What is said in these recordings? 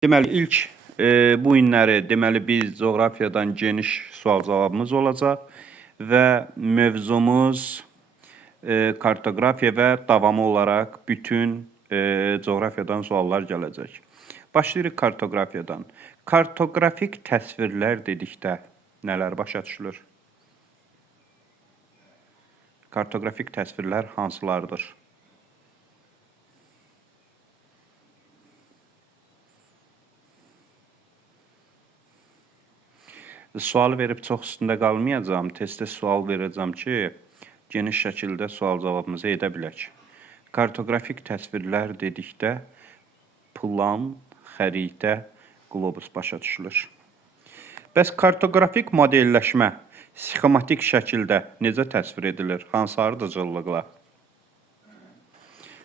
Deməli, ilk bu günləri biz coğrafiyadan geniş sual-cavabımız olacaq və mövzumuz kartografiya və davamı olaraq bütün coğrafiyadan suallar gələcək. Başlayırıq kartografiyadan. Kartografik təsvirlər dedikdə nələr başa düşülür? Kartografik təsvirlər hansılardır? Sual verib çox üstündə qalmayacağım. Tez-tez sual verəcəm ki, geniş şəkildə sual-cavabımızı edə bilək. Kartografik təsvirlər dedikdə plan, xəritə, qlobus başa düşülür. Bəs kartografik modelləşmə sxematik şəkildə necə təsvir edilir? Hansı ardıcıllıqla?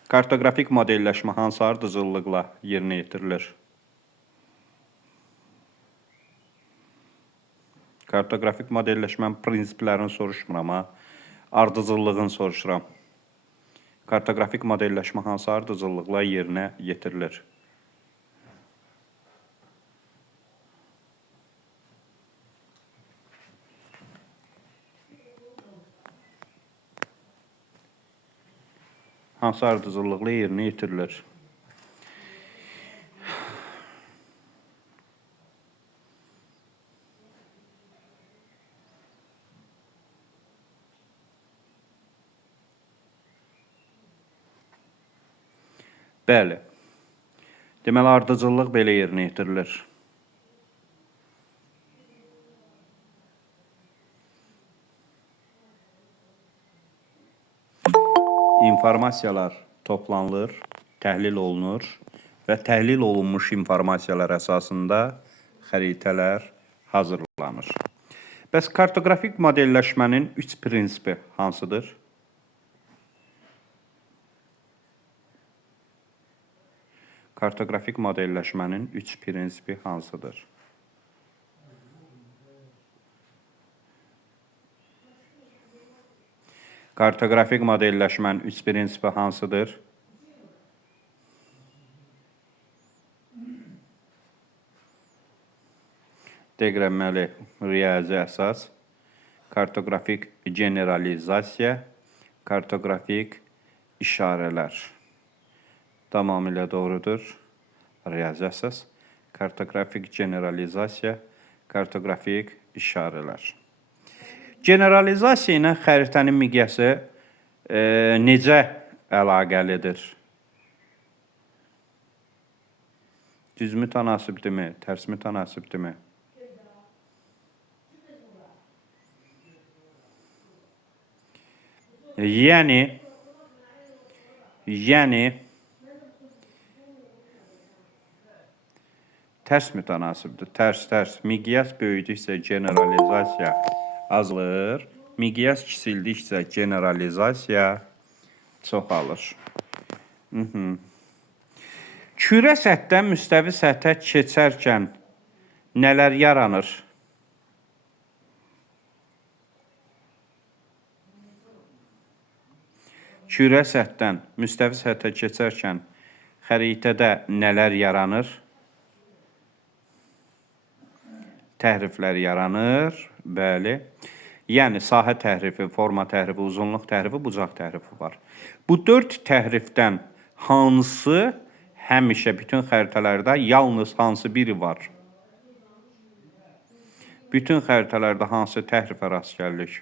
Kartografik modelləşmə hansı ardıcıllıqla yerinə yetirilir? Kartografik modelləşmənin prinsiplərini soruşmuram, ardıcıllığını soruşuram. Kartografik modelləşmə hansı ardıcıllıqla yerinə yetirilir? Hansı ardıcıllıqla yerinə yetirilir? Bəli. Deməli, ardıcıllıq belə yerinə yetirilir. İnformasiyalar toplanılır, təhlil olunur və təhlil olunmuş informasiyalar əsasında xəritələr hazırlanır. Bəs kartografik modelləşmənin 3 prinsipi hansıdır? Kartografik modelləşmənin 3 prinsipi hansıdır? Kartografik modelləşmənin 3 prinsipi hansıdır? Deqrəmməli riyazi əsas, kartografik generalizasiya, kartografik işarələr. Tamamilə doğrudur. Riyazi əsas, kartografik generalizasiya, kartografik işarələr. Generalizasiya ilə xəritənin miqyası necə əlaqəlidir? Düzmü tənasibdirmi, tərsmi tənasibdirmi? Yəni tərs mütənasibdir. Tərs. Miqyas böyüdükcə generalizasiya azalır. Miqyas kiçildikcə generalizasiya çoxalır. Kürə səthdən müstəvi səthə keçərkən nələr yaranır? Kürə səthdən müstəvi səthə keçərkən xəritədə nələr yaranır? Təhriflər yaranır, bəli. Yəni, sahə təhrifi, forma təhrifi, uzunluq təhrifi, bucaq təhrifi var. Bu 4 təhrifdən hansı həmişə bütün xəritələrdə yalnız hansı biri var? Bütün xəritələrdə hansı təhrifə rast gəlirik?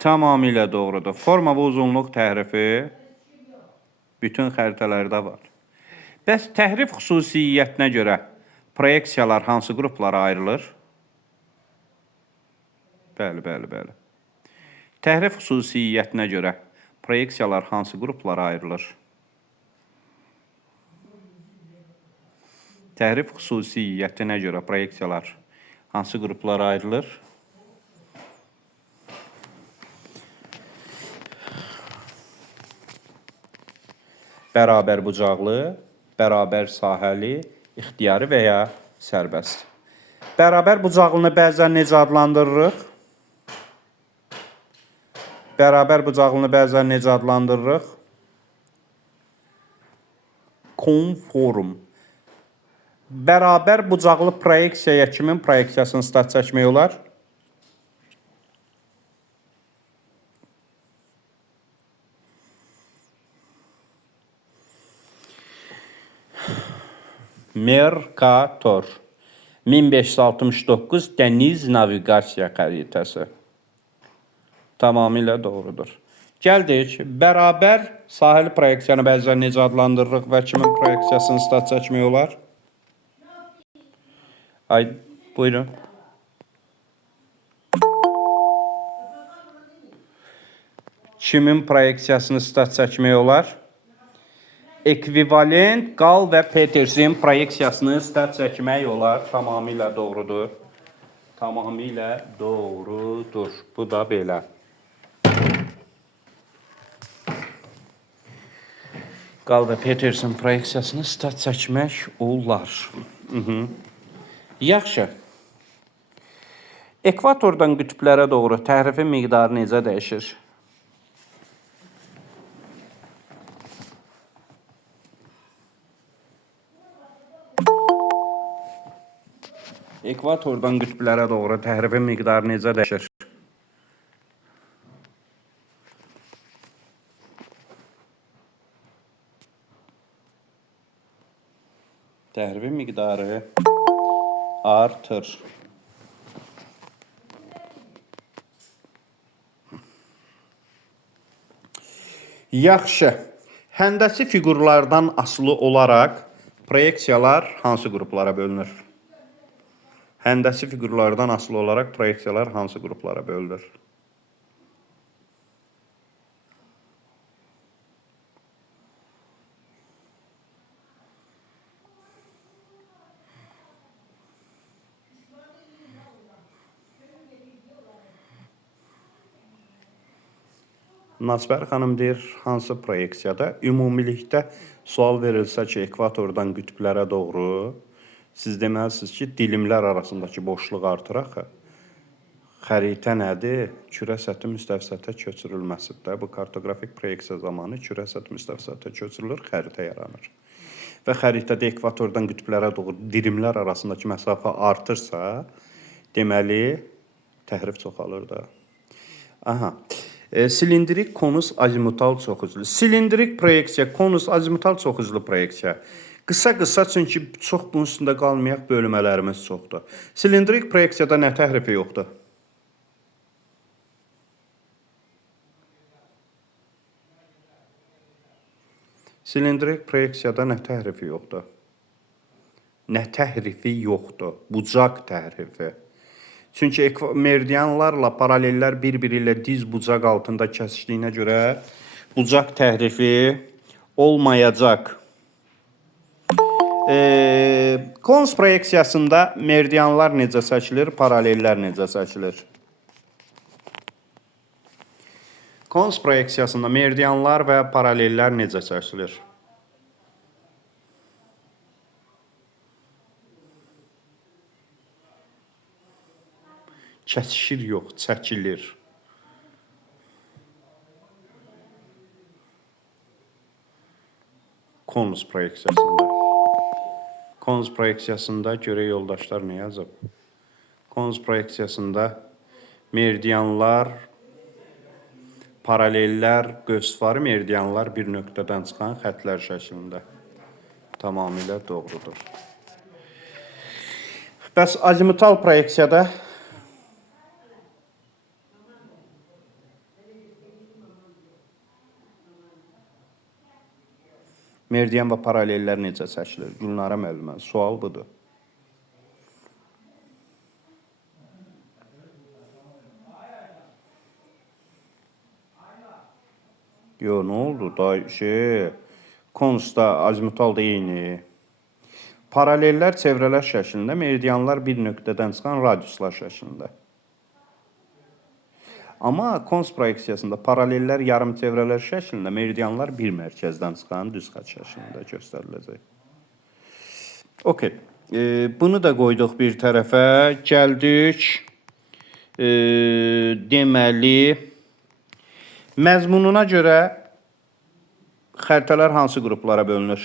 Tamamilə doğrudur. Forma və uzunluq təhrifi bütün xəritələrdə var. Bəs təhrif xüsusiyyətinə görə proyeksiyalar hansı qruplara ayrılır? Bəli. Təhrif xüsusiyyətinə görə proyeksiyalar hansı qruplara ayrılır? Təhrif xüsusiyyətinə görə proyeksiyalar hansı qruplara ayrılır? Bərabər bucaqlı, bərabər sahəli, ixtiyari və ya sərbəst. Bərabər bucağını bəzən necə adlandırırıq? Bərabər bucağını bəzən necə adlandırırıq? Konform. Bərabər bucaqlı proyeksiyaya kimin proyeksiyasını stat çəkmək olar? Mercator. 1569 dəniz naviqasiya xəritəsi. Tamamilə doğrudur. Gəldik, bərabər sahil proyeksiyanı bəzən necə adlandırırıq və kimin proyeksiyasını stat çəkmək olar? Ay, buyurun. Kimin proyeksiyasını stat çəkmək olar? Ekvivalent Qal və Petersin proyeksiyasını stat çəkmək olar. Tamamilə doğrudur. Tamamilə doğrudur. Bu da belə. Qal və Petersin proyeksiyasını stat çəkmək olar. Yaxşı. Ekvatordan qütblərə doğru təhrifin miqdarı necə dəyişir? Ekvatordan qütblərə doğru təhrifin miqdarı necə dəyişir? Təhrifin miqdarı artır. Yaxşı. Həndəsi fiqurlardan asılı olaraq proyeksiyalar hansı qruplara bölünür? Həndəsi fiqurlardan asılı olaraq proyeksiyalar hansı qruplara bölünür? Nasbər xanım deyir, hansı proyeksiyada? Ümumilikdə sual verilsə ki, ekvatordan qütblərə doğru, siz deməlisiniz ki, dilimlər arasındakı boşluq artır axı. Xəritə nədir? Kürə səthi müstəvi səthə köçürülməsidir. Bu kartoqrafik proyeksiya zamanı kürə səthi müstəvi səthə köçürülür, xəritə yaranır. Və xəritədə ekvatordan qütblərə doğru dilimlər arasındakı məsafə artırsa, deməli, təhrif çoxalır da. Aha. Silindrik, konus, azimutal çoxuculu. Silindrik proyeksiya, konus, azimutal çoxuculu proyeksiya. Qısa-qısa, çünki çox bunun üstündə qalmayaq, bölmələrimiz çoxdur. Silindrik proyeksiyada nə təhrifi yoxdur? Silindrik proyeksiyada nə təhrifi yoxdur? Nə təhrifi yoxdur? Bucaq təhrifi. Çünki meridianlarla paralellər bir-biri ilə diz bucaq altında kəsişdiyinə görə bucaq təhrifi olmayacaq. Konus proyeksiyasında meridianlar necə çəkilir, paralellər necə çəkilir? Konus proyeksiyasında meridianlar və paralellər necə çəkilir? Kəsişir yox, çəkilir. Konus proyeksiyasında. Konus proyeksiyasında görə yoldaşlar nə yazıb? Konus proyeksiyasında meridianlar, paralellər, qövsvarı meridianlar bir nöqtədən çıxan xətlər şəklində. Tamamilə doğrudur. Bəs azimutal proyeksiyada meridian və paralellər necə çəkilir? Gülnara müəllimə, sual budur. Yo, nə oldu? Konusda, azimutalda eyni. Paralellər çevrələr şəklində, meridianlar bir nöqtədən çıxan radiuslar şəklində. Amma konus proyeksiyasında paralellər yarım çevrələr şəklində, meridianlar bir mərkəzdən çıxan düz xətt şəklində göstəriləcək. Okey. Bunu da qoyduq bir tərəfə. Gəldik. Deməli, məzmununa görə xəritələr hansı qruplara bölünür?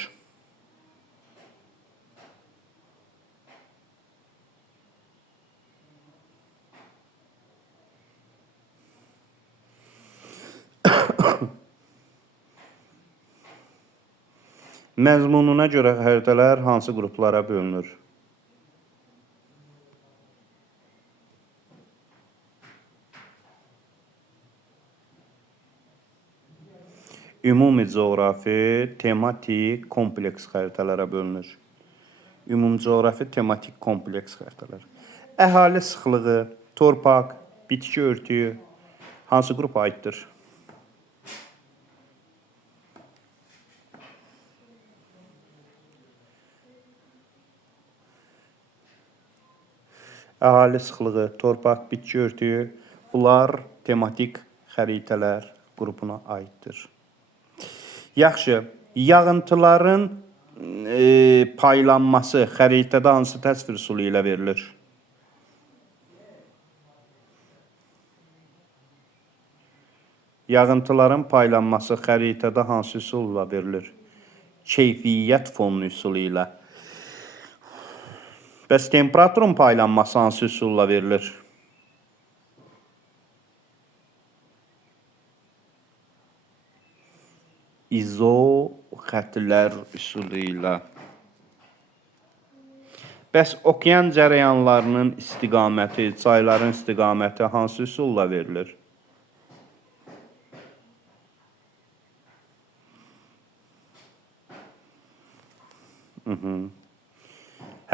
Məzmununa görə xəritələr hansı qruplara bölünür? Ümumi coğrafi, tematik, kompleks xəritələrə bölünür. Ümumi coğrafi, tematik, kompleks xəritələr. Əhali sıxlığı, torpaq, bitki örtüyü hansı qrupa aiddir? Əhali sıxlığı, torpaq, bitki örtüyü bunlar tematik xəritələr qrupuna aiddir. Yaxşı, yağıntıların paylanması xəritədə hansı təsvir üsulu ilə verilir? Yağıntıların paylanması xəritədə hansı üsulla verilir? Keyfiyyət fonu üsulu ilə. Bəs temperaturun paylanması hansı üsulla verilir? İzo xətlər üsulu ilə. Bəs okean cərəyanlarının istiqaməti, çayların istiqaməti hansı üsulla verilir?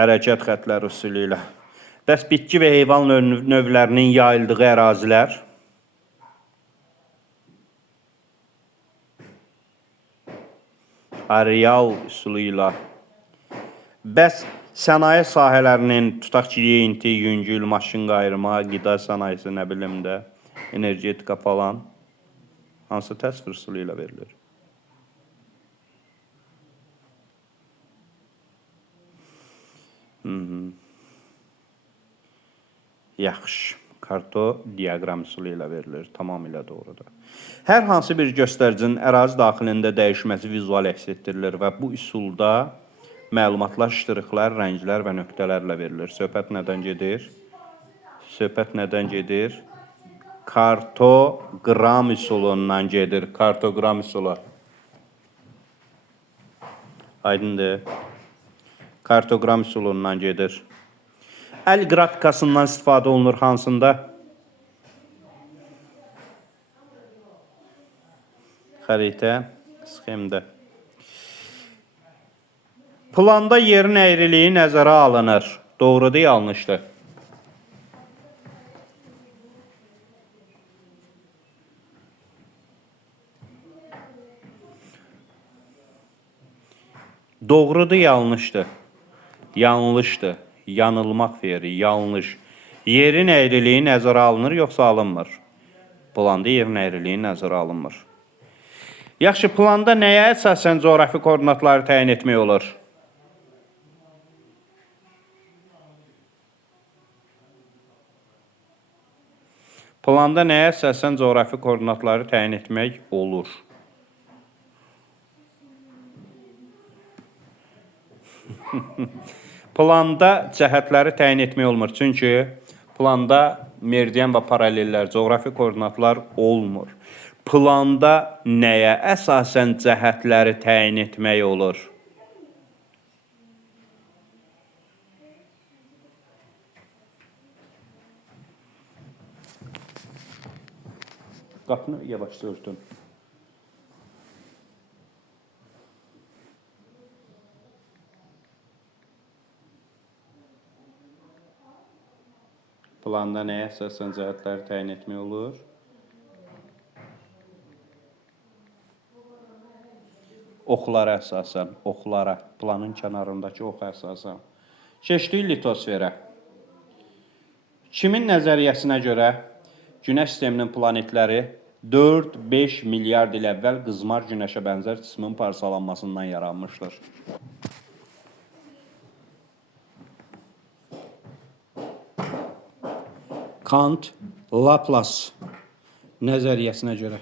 Hərəkət xətləri üsulu ilə. Bəs bitki və heyvan növlərinin yayıldığı ərazilər? Areal üsulu ilə. Bəs sənaye sahələrinin, tutaq ki, yeyinti, yüngül, maşın qayırma, qida sənayesi, nə bilim də, energetika falan hansı təsvir üsulu ilə verilir? Yaxşı. Karto diaqram üsulu ilə verilir. Tamamilə doğrudur. Hər hansı bir göstəricinin ərazi daxilində dəyişməsi vizual əks etdirilir və bu üsulda məlumatlar ştrixlər, rənglər və nöqtələrlə verilir. Söhbət nədən gedir? Söhbət nədən gedir? Kartoqram üsulundan gedir. Kartoqram üsulu. Aydındır. Kartoqram üsulundan gedir. Əl qrafikasından istifadə olunur hansında? Xəritə, sxemdə. Planda yerin əyriliyi nəzərə alınır. Doğrudur, yanlışdır. Doğrudur, yanlışdır. Yanlışdır. Yanılmaq feri, yanlış. Yerin əyriliyi nəzərə alınır, yoxsa alınmır? Planda yerin əyriliyi nəzərə alınmır. Yaxşı, planda nəyə əsasən coğrafi koordinatları təyin etmək olur? Planda nəyə əsasən coğrafi koordinatları təyin etmək olur? Planda cəhətləri təyin etmək olmur. Çünki planda meridian və paralellər, coğrafi koordinatlar olmur. Planda nəyə əsasən cəhətləri təyin etmək olur? Qapını yavaşca örtün. Planda nəyə əsasən cəhətləri təyin etmək olur? Oxlara əsasən, oxlara, planın kənarındakı oxa əsasən. Keçdik litosferə. Kimin nəzəriyyəsinə görə Günəş sisteminin planetləri 4-5 milyard il əvvəl qızmar Günəşə bənzər cismin parçalanmasından yaranmışdır? Kant, Laplace nəzəriyyəsinə görə.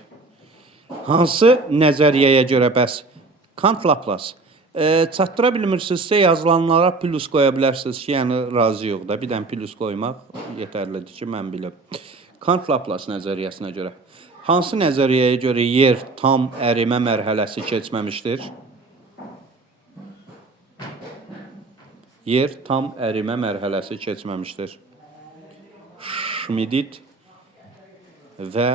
Hansı nəzəriyyəyə görə bəs? Kant, Laplace. Çatdıra bilmirsinizsə yazılanlara plus qoya bilərsiniz ki, yəni razı yox da. Bir dənə plus qoymaq yetərlidir ki, mən bilim. Kant, Laplace nəzəriyyəsinə görə. Hansı nəzəriyyəyə görə yer tam ərimə mərhələsi keçməmişdir? Yer tam ərimə mərhələsi keçməmişdir. Şmidit və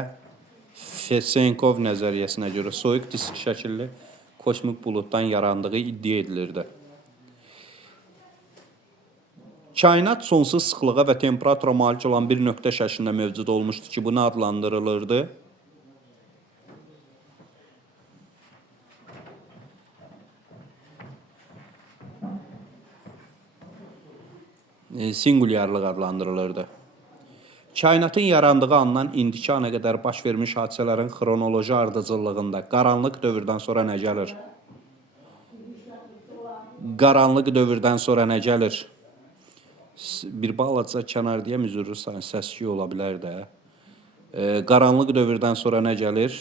Fesenkov nəzəriyyəsinə görə soyuq disk şəkilli kosmik buluddan yarandığı iddia edilirdi. Kainat sonsuz sıxlığa və temperatura malik olan bir nöqtə şəklində mövcud olmuşdu ki, bu nə adlandırılırdı? Singulyarlıq adlandırılırdı. Kainatın yarandığı andan indiki ana qədər baş vermiş hadisələrin xronoloji ardıcıllığında qaranlıq dövrdən sonra nə gəlir? Qaranlıq dövrdən sonra nə gəlir? Bir balaca kənar deyəm, üzürlü səs-küy ola bilər də. Qaranlıq dövrdən sonra nə gəlir?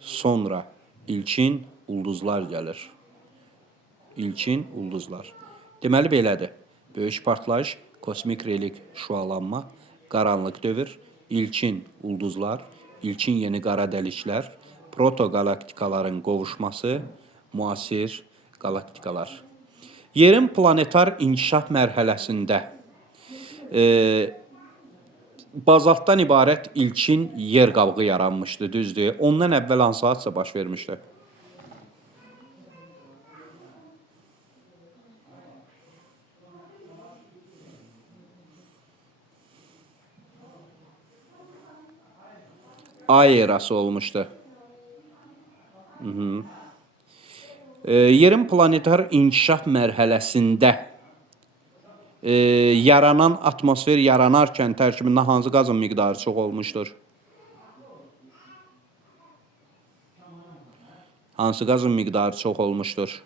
Sonra ilkin ulduzlar gəlir. İlkin ulduzlar. Deməli belədir. Böyük partlayış, kosmik relik, şüalanma, qaranlıq dövr, ilkin ulduzlar, ilkin yeni qara dəliklər, protogalaktikaların qovuşması, müasir galaktikalar. Yerin planetar inkişaf mərhələsində bazaltdan ibarət ilkin yer qabığı yaranmışdı, düzdür. Ondan əvvəl hansı hadisə baş vermişdi? Ay erası olmuşdu. Yerin planetar inkişaf mərhələsində yaranan atmosfer yaranarkən tərkibində hansı qazın miqdarı çox olmuşdur? Hansı qazın miqdarı çox olmuşdur?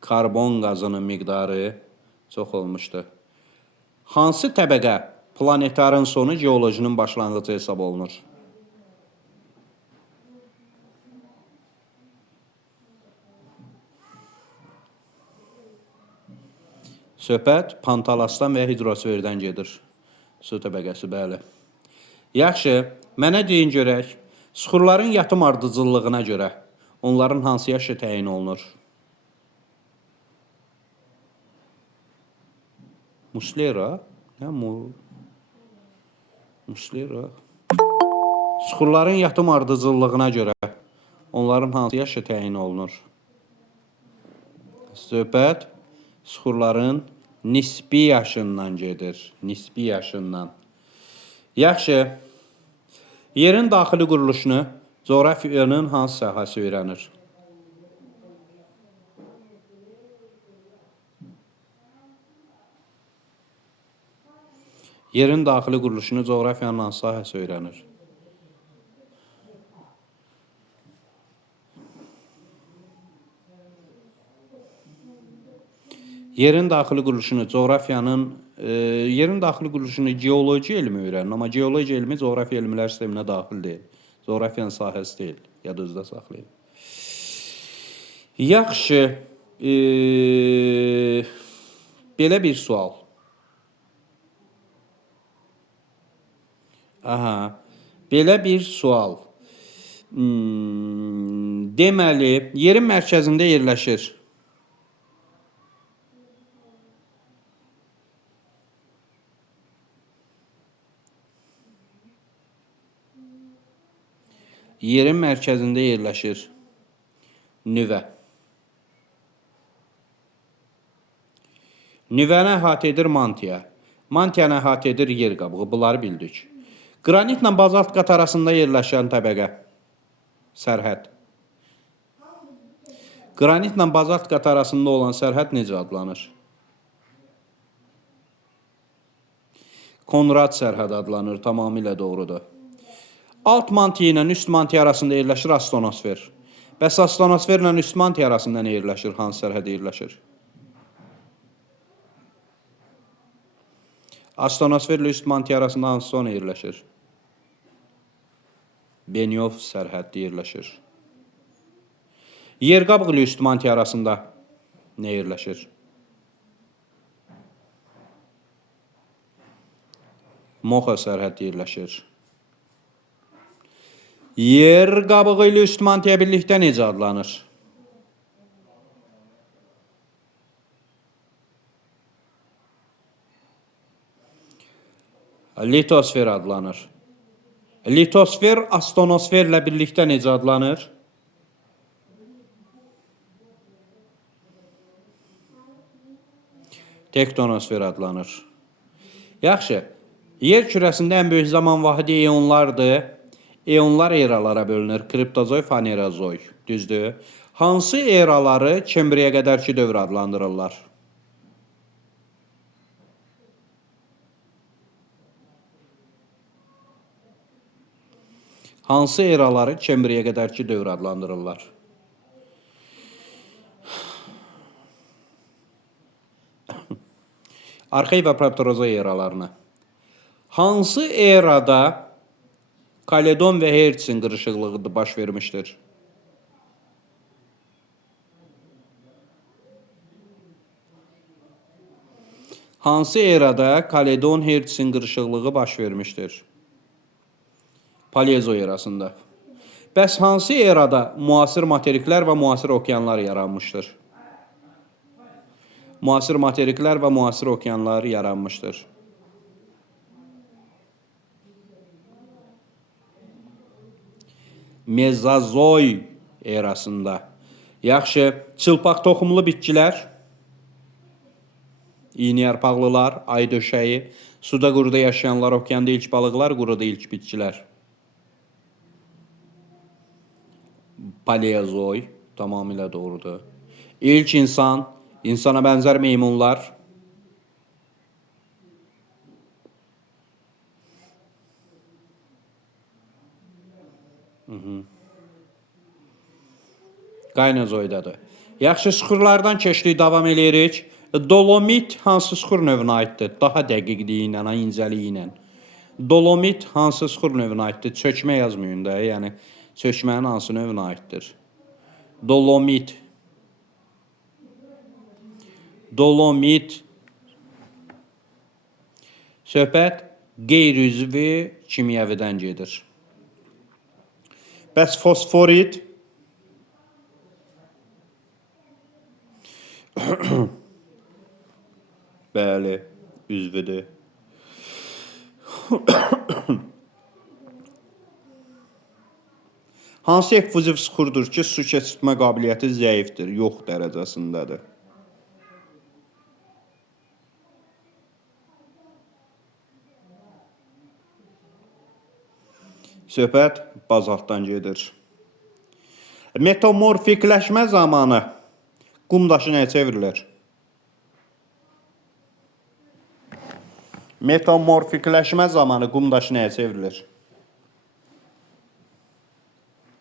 Karbon qazının miqdarı çox olmuşdur. Hansı təbəqə planetarın sonu geolojinin başlanğıcı hesab olunur? Söhbət pantalastan və hidrosferdən gedir. Su təbəqəsi, bəli. Yaxşı, mənə deyin görək, süxurların yatım ardıcıllığına görə onların hansı yaşı təyin olunur? Muslera? Nə mu? Muslera. Süxurların yatım ardıcıllığına görə onların hansı yaşı təyin olunur? Söhbət süxurların nisbi yaşından gedir. Nisbi yaşından. Yaxşı. Yerin daxili quruluşunu coğrafiyanın hansı sahəsi öyrənir? Yerin daxili quruluşunu coğrafiyanın hansı sahəsi öyrənir? Yerin daxili quruluşunu yerin daxili quruluşunu geoloji elmi öyrənir, amma geoloji elmi coğrafiya elmlər sisteminə daxil deyil. Coğrafiyanın sahəsi deyil. Yadınızda saxlayın. Yaxşı. Belə bir sual. Belə bir sual. Deməli, yerin mərkəzində yerləşir. Yerin mərkəzində yerləşir nüvə. Nüvəni əhatə edir mantia. Mantiyanı əhatə edir yer qabığı. Bunları bildik. Qranitlə bazalt qat arasında yerləşən təbəqə. Sərhəd. Qranitlə bazalt qat arasında olan sərhəd necə adlanır? Konrad sərhəd adlanır. Tamamilə doğrudur. Alt mantiya ilə üst mantiya arasında yerləşir astonosfer. Bəs astonosfer ilə üst mantiya arasında nə yerləşir? Hansı sərhədə yerləşir? Astonosferlə üst mantia arasında hansı zona yerləşir? Benyov sərhəddi yerləşir. Yer qabığı ilə üst mantia arasında nə yerləşir? Moxa sərhəddi yerləşir. Yer qabığı ilə üst mantia birlikdə necə adlanır? Litosfer adlanır. Litosfer astonosferlə birlikdə necə adlanır? Tektonosfer adlanır. Yaxşı, yer kürəsində ən böyük zaman vahidi eonlardır. Eonlar eralara bölünür. Kriptozoy, fanerozoy. Düzdür. Hansı eraları Kembriyə qədərki dövr adlandırırlar? Hansı eraları Kembriyə qədərki dövr adlandırırlar? Arxey və Proterozoy eralarını. Hansı erada Kaledon və Hertzin qırışıqlığı baş vermişdir? Hansı erada Kaledon Hertzin qırışıqlığı baş vermişdir? Paleozoy erasında. Bəs hansı erada müasir materiklər və müasir okeanlar yaranmışdır? Müasir materiklər və müasir okeanlar yaranmışdır. Mezozoy erasında. Yaxşı, çılpaq toxumlu bitkilər, iyniyarpaqlılar, ay döşəyi, suda quruda yaşayanlar, okeanda ilk balıqlar, quruda ilk bitkilər. Paleozoy, tamamilə doğrudur. İlk insan, insana bənzər meymunlar. Qaynozoydadır. Yaxşı, süxurlardan keçdik, davam edirik. Dolomit hansı süxur növünə aiddir? Daha dəqiqliyi ilə, incəliyi ilə. Dolomit hansı süxur növünə aiddir? Çökmə yazmayın da, yəni çökmənin hansı növünə aiddir? Dolomit. Dolomit. Söhbət qeyri-üzvi kimyəvidən gedir. Bəs fosforit? Bəli, üzvüdür. Hansı effuziv süxurdur ki, su keçirtmə qabiliyyəti zəifdir, yox dərəcəsindədir? Söhbət bazaltdan gedir. Metamorfikləşmə zamanı qum daşı nəyə çevrilir? Metamorfikləşmə zamanı qum daşı nəyə çevrilir?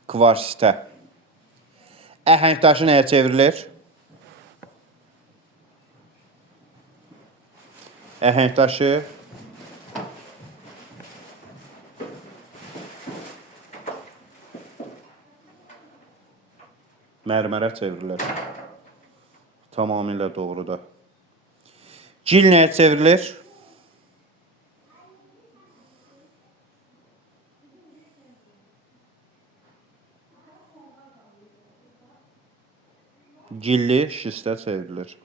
Kvarsitə. Əhəng daşı nəyə çevrilir? Əhəng daşı mərmərə çevrilir. Tamamilə doğrudur. Gil nəyə çevrilir? Gilli şistə çevrilir.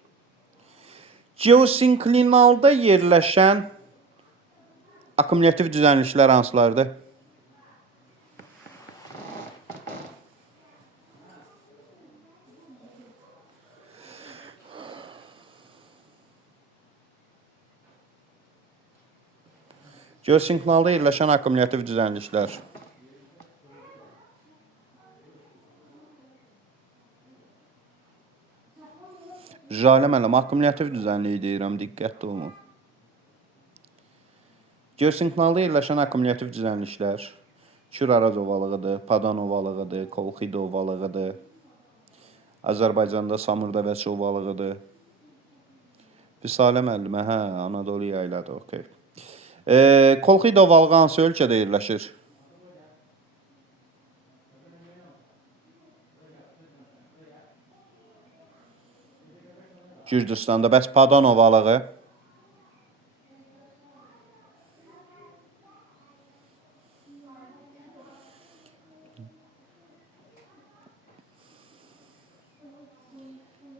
Geosinklinalda yerləşən akkumulyativ düzənliklər hansılardır? Geosinklinalda yerləşən akkumulyativ düzənliklər. Jalə müəllim, akkumulyativ düzənliyi deyirəm, diqqətli olun. Geosinklinalda yerləşən akkumulyativ düzənliklər Kür-Araz ovalığıdır, Padan ovalığıdır, Kolxida ovalığıdır, Azərbaycanda Samurdəvəç ovalığıdır. Visalə müəllimə, hə, Anadolu yayladır, okey. Kolxidov balığı hansı ölkədə yerləşir? Gürcüstanda. Bəs Padano balığı?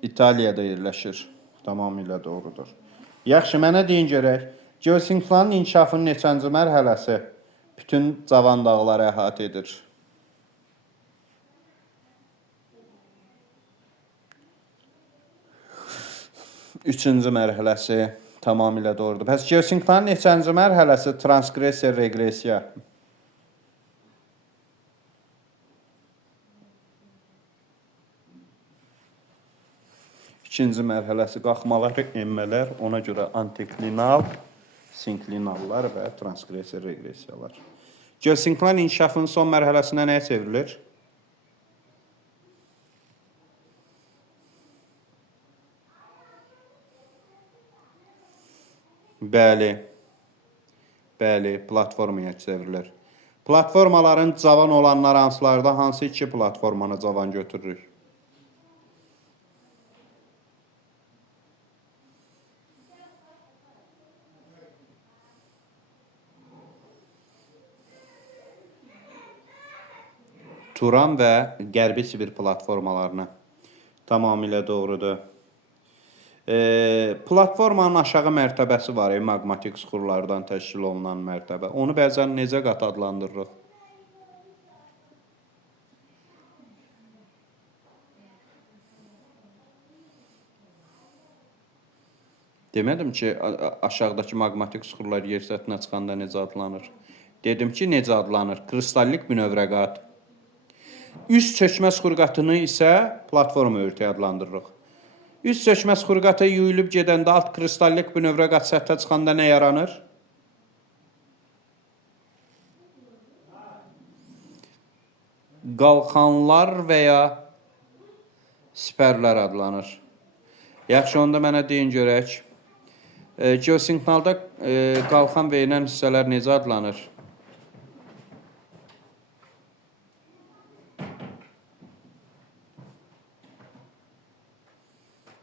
İtaliyada yerləşir. Tamamilə doğrudur. Yaxşı, mənə deyin görək. Geosinkronun inkişafının neçənci mərhələsi bütün cavan dağları əhatə edir? 3-cü mərhələsi tamamilə doğrudur. Bəs geosinkronun neçənci mərhələsi transqressiya, reqressiya? 2-ci mərhələsi qalxmalar, enmələr, ona görə antiklinal, sinklinallar və transqressiya, reqressiyalar. Geosinkron inkişafının son mərhələsində nəyə çevrilir? Bəli, platformaya çevrilir. Platformaların cavan olanlar hansılarda, hansı iki platformanı cavan götürürük? Turan və Qərbi Sibir platformalarına. Tamamilə doğrudur. Platformanın aşağı mərtəbəsi var, maqmatik süxurlardan təşkil olunan mərtəbə. Onu bəzən necə qat adlandırırıq? Demədim ki, aşağıdakı maqmatik süxurlar yer səthinə çıxanda necə adlanır? Dedim ki, necə adlanır? Kristallik bünövrə qat. Üst çökmə süxur qatını isə platforma örtüyü adlandırırıq. Üst çökmə süxur qatı yuyulub gedəndə alt kristallik bünövrə qat səthə çıxanda nə yaranır? Qalxanlar və ya sipərlər adlanır. Yaxşı, onda mənə deyin görək. Geosinkronda qalxan və enən hissələr necə adlanır?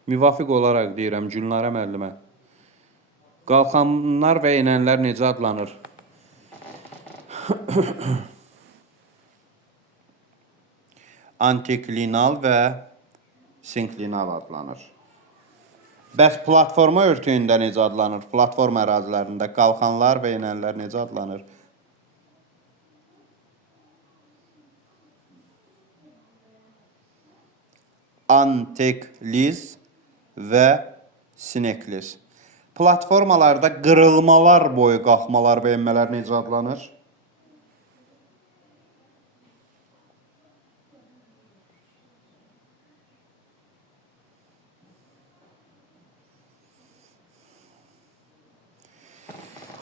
Müvafiq olaraq deyirəm Gülnara müəllimə. Qalxanlar və enənlər necə adlanır? Antiklinal və sinklinal adlanır. Bəs platforma örtüyündə necə adlanır? Platforma ərazilərində qalxanlar və enənlər necə adlanır? Antekliz və sinekliz. Platformalarda qırılmalar boyu qalxmalar və enmələr necə adlanır?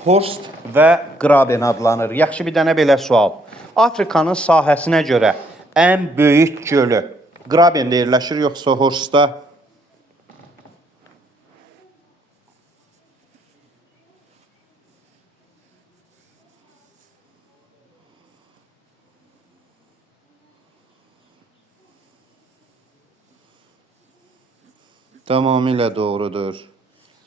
Horst və Graben adlanır. Yaxşı, bir dənə belə sual. Afrikanın sahəsinə görə ən böyük gölü Grabendə yerləşir, yoxsa Horstda? Tamamilə doğrudur.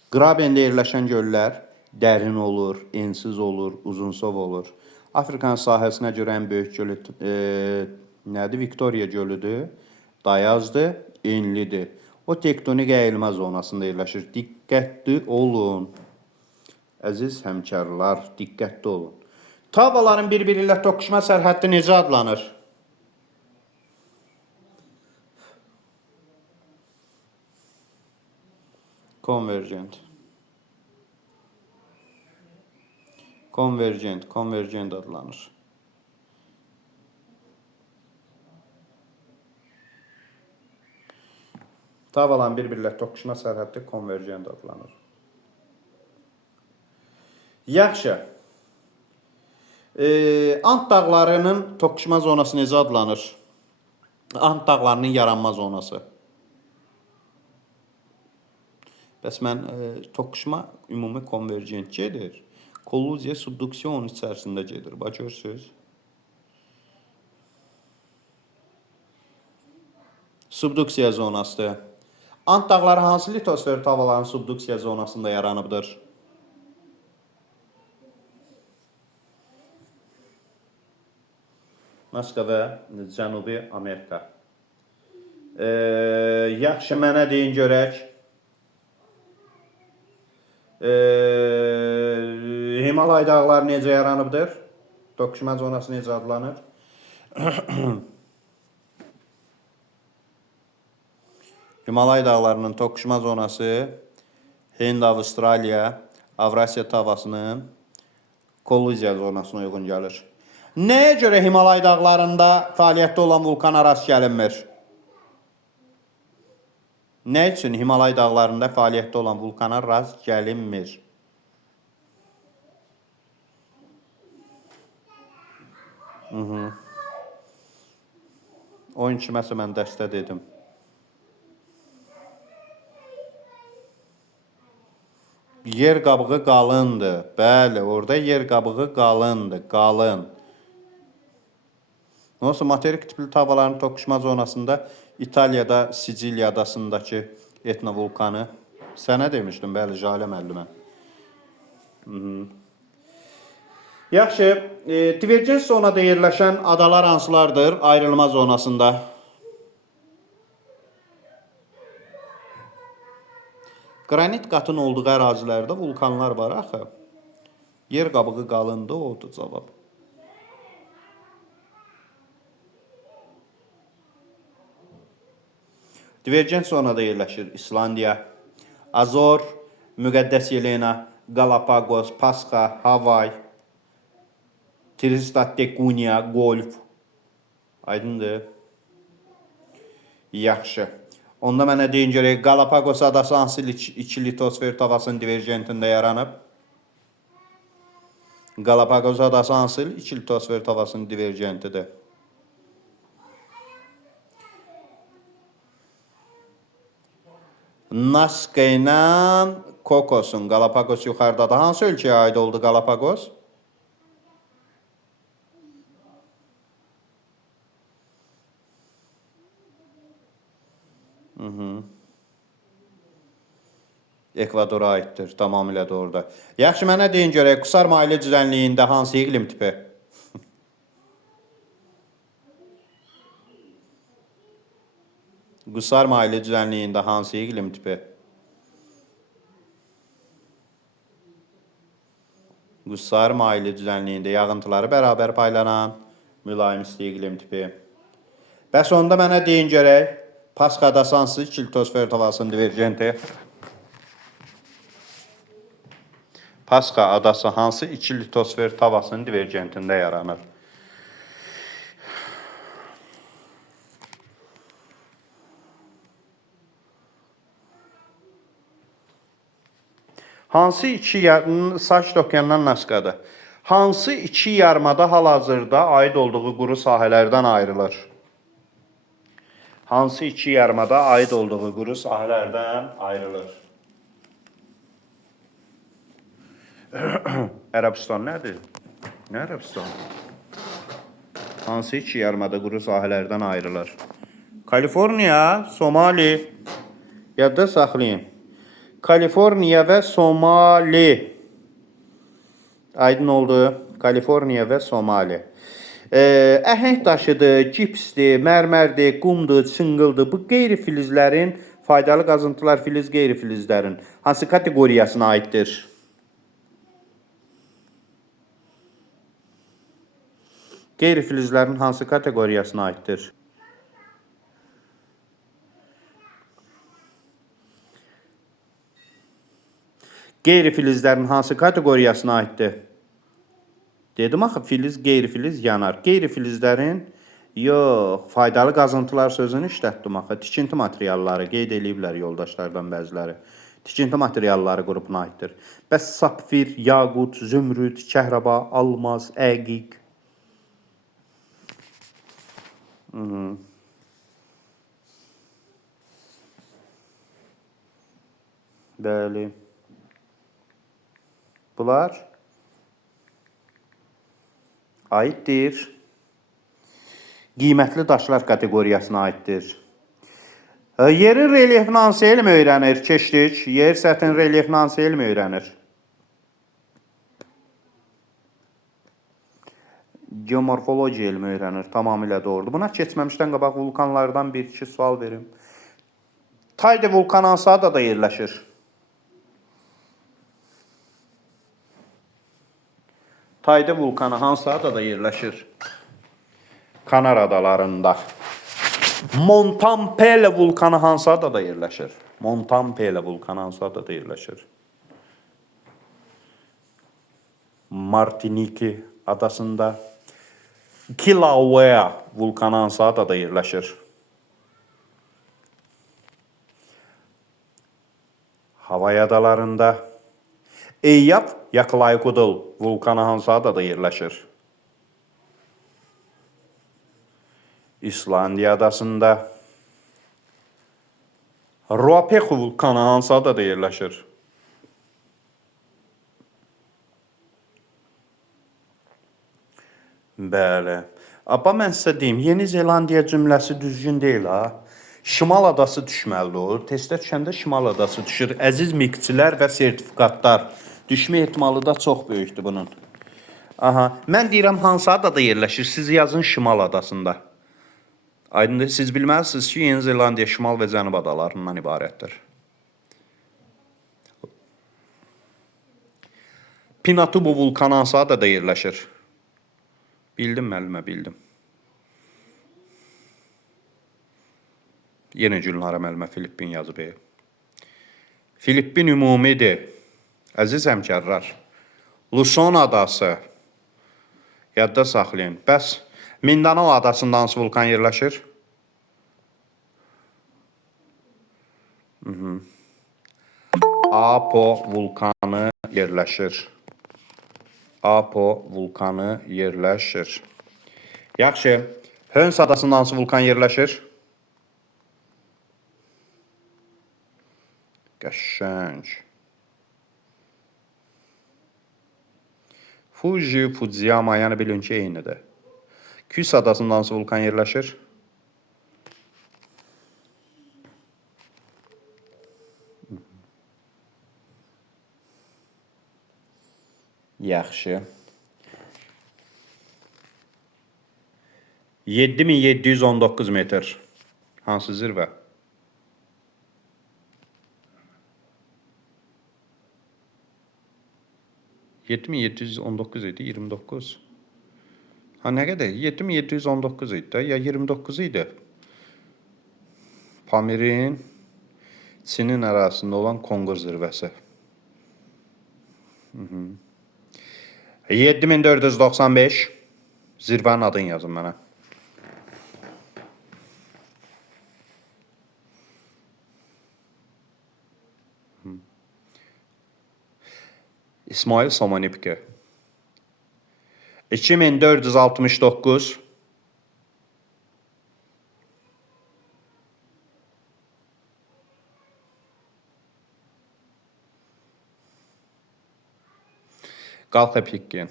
Grabendə yerləşən göllər dərin olur, ensiz olur, uzunsov olur. Afrikanın sahəsinə görə ən böyük gölü nədir? Viktoriya gölüdür. Dayazdır, enlidir. O tektonik əyilmə zonasında yerləşir. Diqqətli olun. Əziz həmkarlar, diqqətli olun. Tavaların bir-biri ilə toqquşma sərhəddi necə adlanır? Konvergent. Konvergent adlanır. Tavaların bir-biri ilə toqquşma sərhəddi konvergent adlanır. Yaxşı. Ant dağlarının toqquşma zonası necə adlanır? Ant dağlarının yaranma zonası. Bəs mən toqquşma ümumi konvergent gedir. Kolluziya subduksiya onun içərisində gedir. Bax görürsüz. Subduksiya zonası. Ant dağları hansı litosfer havaların subduksiya zonasında yaranıbdır? Moskva və Cənubi Amerika. Yaxşı, mənə deyin görək. Himalay dağları necə yaranıbdır? Toqquşma zonası necə adlanır? Himalay dağlarının toqquşma zonası Hind-Avstraliya, Avrasiya tavasının kolluziya zonasına uyğun gəlir. Nəyə görə Himalay dağlarında fəaliyyətdə olan vulkana rast gəlinmir? Nə üçün Himalay dağlarında fəaliyyətdə olan vulkana rast gəlinmir? Oyun kiməsə mən dəstə dedim. Yer qabığı qalındır. Bəli, orada yer qabığı qalındır, qalın. Olsa materik tipli havaların toqquşma zonasında İtaliyada Siciliya adasındakı Etna vulkanı. Sənə demişdim, bəli, Jalə müəllimə. Yaxşı, divergent zonada yerləşən adalar hansılardır ayrılma zonasında? Qranit qatın olduğu ərazilərdə vulkanlar var axı. Yer qabığı qalındır, odur cavab. Divergent zonada yerləşir İslandiya, Azor, Müqəddəs Yelena, Galapagos, Pasxa, Havay, Tristan da Cunha, Golf. Aydındır. Yaxşı. Onda mənə deyin görək, Galapagos adası hansı iki litosfer havasının divergentində yaranıb? Galapagos adası hansı iki litosfer havasının divergentidir? Nazca ilə Kokosun. Galapagos yuxarıdadır. Hansı ölkəyə aid oldu Galapagos? Ekvadora aiddir. Tamamilə doğrudur. Yaxşı, mənə deyin görək, Qusar maili düzənliyində hansı iqlim tipi? Qusar maili düzənliyində hansı iqlim tipi? Qusar maili düzənliyində yağıntıları bərabər paylanan mülayim isti iqlim tipi. Bəs onda mənə deyin görək, Pasxa adası hansı iki litosfer havasının divergenti? Pasxa adası hansı iki litosfer havasının divergentində yaranır? Hansı iki Sakit Okeandan Nazcadır. Hansı iki yarımada hal-hazırda aid olduğu quru sahələrdən ayrılır? Hansı iki yarımada aid olduğu quru sahələrdən ayrılır? Ərəbistan nədir? Nə Ərəbistan? Hansı iki yarımada quru sahələrdən ayrılır? Kaliforniya, Somali. Yadda saxlayın. Kaliforniya və Somali. Aydın oldu. Kaliforniya və Somali. Əhəng daşıdır, gipsdir, mərmərdir, qumdur, çınqıldır. Bu qeyri-filizlərin, faydalı qazıntılar filiz qeyri-filizlərin hansı kateqoriyasına aiddir? Qeyri-filizlərin hansı kateqoriyasına aiddir? Qeyri-filizlərin hansı kateqoriyasına aiddir? Dedim axı, filiz, qeyri-filiz yanar. Qeyri-filizlərin, yox, faydalı qazıntılar sözünü işlətdim axı. Tikinti materialları qeyd ediblər yoldaşlardan bəziləri. Tikinti materialları qrupuna aiddir. Bəs sapfir, yaqut, zümrüd, kəhraba, almaz, əqiq. Bəli. Bunlar aiddir. Qiymətli daşlar kateqoriyasına aiddir. Yerin relyefini hansı elm öyrənir? Keçdik. Yer səthinin relyefini hansı elm öyrənir? Geomorfologiya elmi öyrənir. Tamamilə doğrudur. Buna keçməmişdən qabaq vulkanlardan bir-iki sual verim. Tayde vulkanı hansı adada yerləşir? Tayde vulkanı hansı adada yerləşir? Kanar adalarında. Montampele vulkanı hansı adada yerləşir? Montampele vulkanı hansı adada yerləşir? Martiniki adasında. Kilauea vulkanı hansı adada yerləşir? Havay adalarında. Eyüp Yaklayakudul vulkanı hansı adada yerləşir? İslandiya adasında. Ruapehu vulkanı hansı adada yerləşir? Bəli. Amma mən sizə deyim, Yeni Zelandiya cümləsi düzgün deyil ha. Şimal adası düşməlidir o. Testə düşəndə Şimal adası düşür. Əziz miqçilər və sertifikatlar. Düşmə ehtimalı da çox böyükdür bunun. Aha, mən deyirəm hansı adada yerləşir? Siz yazın Şimal adasında. Aydındır, siz bilməlisiniz ki, Yeni Zelandiya Şimal və Cənub adalarından ibarətdir. Pinatubo vulkanı hansı adada yerləşir? Bildim müəllimə, bildim. Yenə Gülnara müəllimə Filippin yazıb. Filippin ümumidir. Əziz həmkarlar. Luson adası. Yadda saxlayın. Bəs Mindanao adasında hansı vulkan yerləşir? Apo vulkanı yerləşir. Apo vulkanı yerləşir. Yaxşı. Höns adasında hansı vulkan yerləşir? Qəşəng. Fuji, Fujiyama, yəni bilin ki, eynidir. Küs adasında hansı vulkan yerləşir? Yaxşı. 7719 metr. Hansı zirvə? 7719 idi, 29. Ha, nə qədər? 7719 idi də, ya 29 idi. Pamirin, Çinin arasında olan Konqo zirvəsi. 7495. Zirvənin adını yazın mənə. İsmail Somonipki. 2469. Qalxapikkin.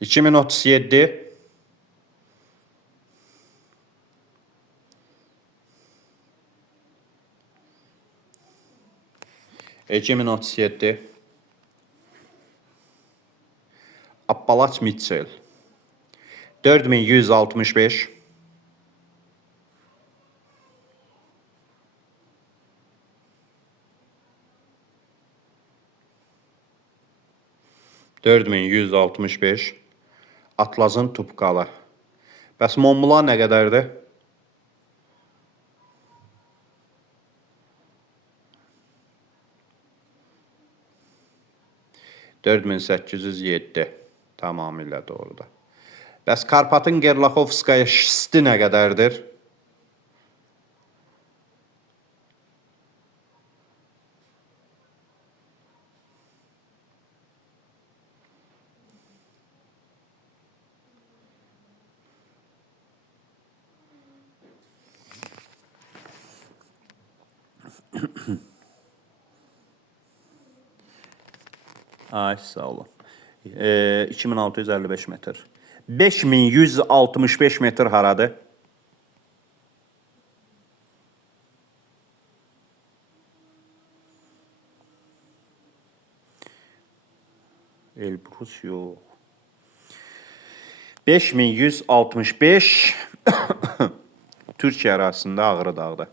2037. Egemin 37. Appalaç Mitchell. 4165. ...4165... Atlazın Tupqalı. Bəs Monblan nə qədərdir? 4807. Tamamilə doğrudur. Bəs Karpatın Gerlaxovskaya şisti nə qədərdir? Ay, sağ olun. 2655 metr. 5165 metr haradır? Elbrus yox. 5165 Türkiyə ərazisində Ağrı dağıdır.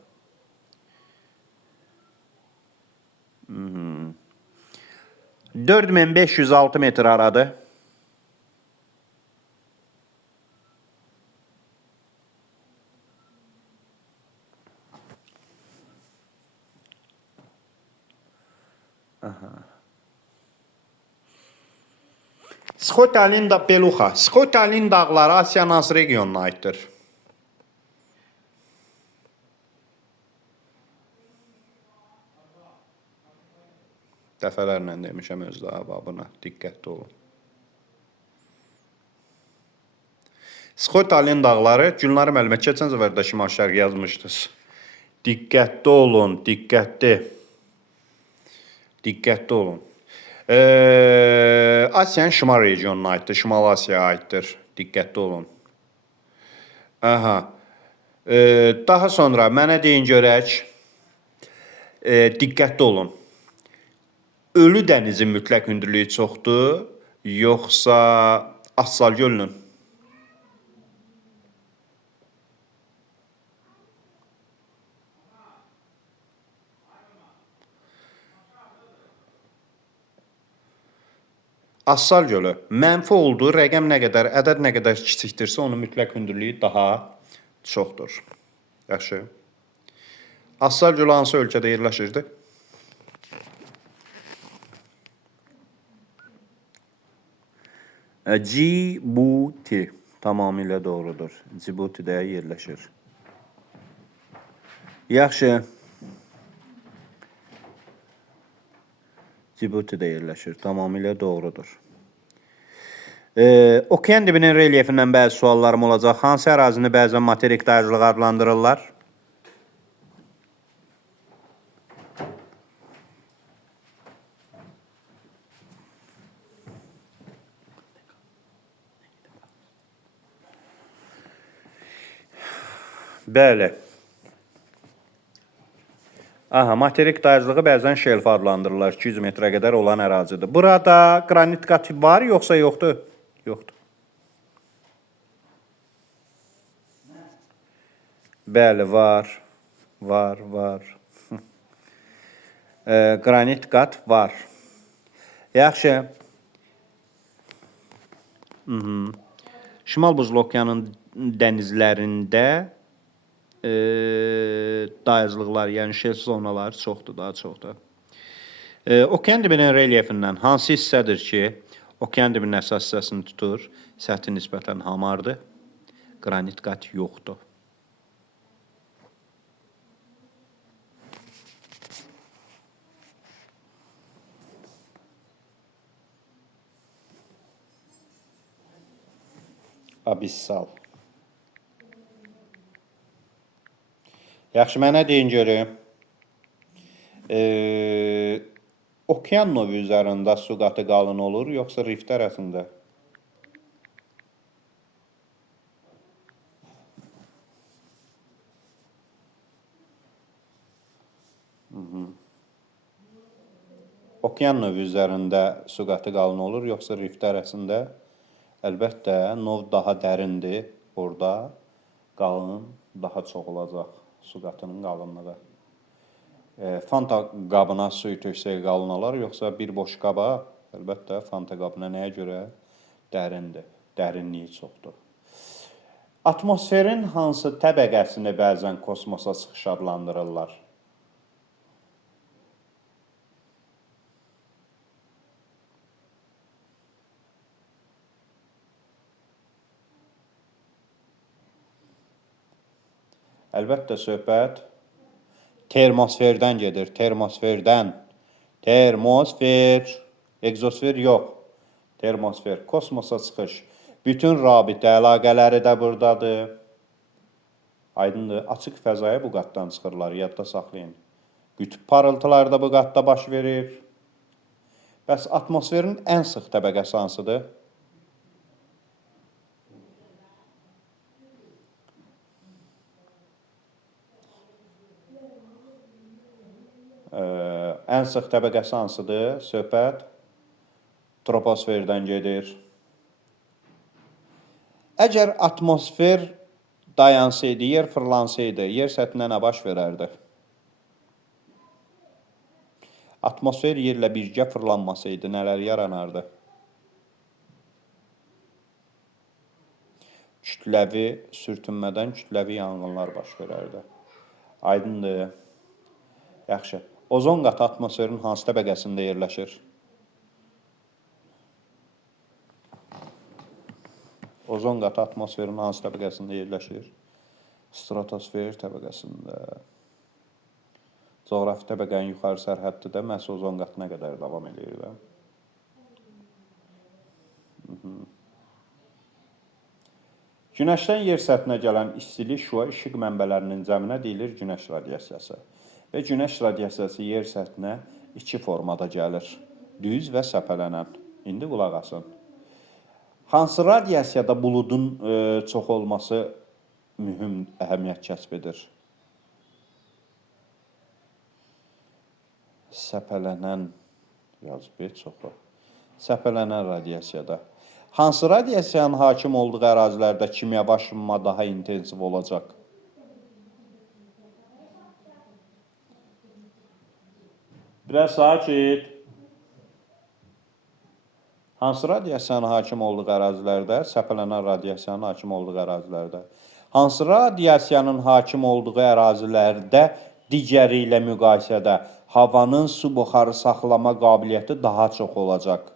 4506 metr haradır? Skotalin da Beluxa. Skotalin dağları Asiyanın hansı regionuna aiddir? Dəfələrlə demişəm öz cavabına. Diqqətli olun. Skotalin dağları, Gülnar müəllimə keçən səfər də şimal-şərq yazmışdınız. Diqqətli olun, diqqətli. Diqqətli olun. Asiyanın şimal regionuna aiddir, Şimal Asiyaya aiddir. Diqqətli olun. Aha. Daha sonra mənə deyin görək. Diqqətli olun. Ölü dənizin mütləq hündürlüyü çoxdur, yoxsa Assal gölünün? Assal gölü mənfi olduğu rəqəm nə qədər, ədəd nə qədər kiçikdirsə, onun mütləq hündürlüyü daha çoxdur. Yaxşı. Assal gölü hansı ölkədə yerləşirdi? Cibuti tamamilə doğrudur. Cibutidə yerləşir. Yaxşı. Cibutidə yerləşir. Tamamilə doğrudur. Okean dibinin relyefindən bəzi suallarım olacaq. Hansı ərazini bəzən materik dayazlıq adlandırırlar? Bəli. Aha, materik dayazlığı bəzən şelf adlandırırlar. 200 metrə qədər olan ərazidir. Burada qranit qatı var, yoxsa yoxdur? Yoxdur. Bəli, var. Var. Qranit qat var. Yaxşı. Şimal Buzlu Okeanın dənizlərində dayazlıqlar, yəni şelf zonaları çoxdur, daha çoxdur. Okean dibinin relyefindən hansı hissədir ki, okean dibinin əsas hissəsini tutur, səthi nisbətən hamardır, qranit qat yoxdur. Abissal. Yaxşı, mənə deyin görüm. Okean növü üzərində su qatı qalın olur, yoxsa rift arasında? Okean növü üzərində su qatı qalın olur, yoxsa rift arasında? Əlbəttə, növ daha dərindir. Orada qalın daha çox olacaq. Su qatının qalınlığı. Fanta qabına suyu töksək qalın olar, yoxsa bir boş qaba? Əlbəttə, Fanta qabına nəyə görə? Dərindir, dərinliyi çoxdur. Atmosferin hansı təbəqəsini bəzən kosmosa çıxış adlandırırlar? Əlbəttə, söhbət termosferdən gedir, termosferdən. Termosfer, egzosfer yox. Termosfer, kosmosa çıxış. Bütün rabitə əlaqələri də buradadır. Aydındır, açıq fəzaya bu qatdan çıxırlar, yadda saxlayın. Qütb parıltıları da bu qatda baş verir. Bəs atmosferin ən sıx təbəqəsi hansıdır? Ən sıx təbəqəsi hansıdır? Söhbət troposferdən gedir. Əgər atmosfer dayansaydı, yer fırlansaydı, yer səthinə nə baş verərdi? Atmosfer yerlə birgə fırlanmasaydı, nələr yaranardı? Kütləvi sürtünmədən kütləvi yanğınlar baş verərdi. Aydındır. Yaxşı. Ozon qatı atmosferin hansı təbəqəsində yerləşir? Ozon qatı atmosferin hansı təbəqəsində yerləşir? Stratosfer təbəqəsində. Coğrafi təbəqənin yuxarı sərhəddidə məhz ozon qatına qədər davam edir. Günəşdən yer səthinə gələn istilik şüa işıq mənbələrinin cəminə deyilir günəş radiasiyası. Və günəş radiasiyası yer səthinə iki formada gəlir. Düz və səpələnən. İndi qulaq asın. Hansı radiasiyada buludun çox olması mühüm əhəmiyyət kəsb edir? Səpələnən, yaz bir çoxu. Səpələnən radiasiyada. Hansı radiasiyanın hakim olduğu ərazilərdə kimyəvi aşınma daha intensiv olacaq? Biraz sakit. Hansı radiasiyanın hakim olduğu ərazilərdə? Səpələnən radiasiyanın hakim olduğu ərazilərdə. Hansı radiasiyanın hakim olduğu ərazilərdə digəri ilə müqayisədə havanın su buxarı saxlama qabiliyyəti daha çox olacaq?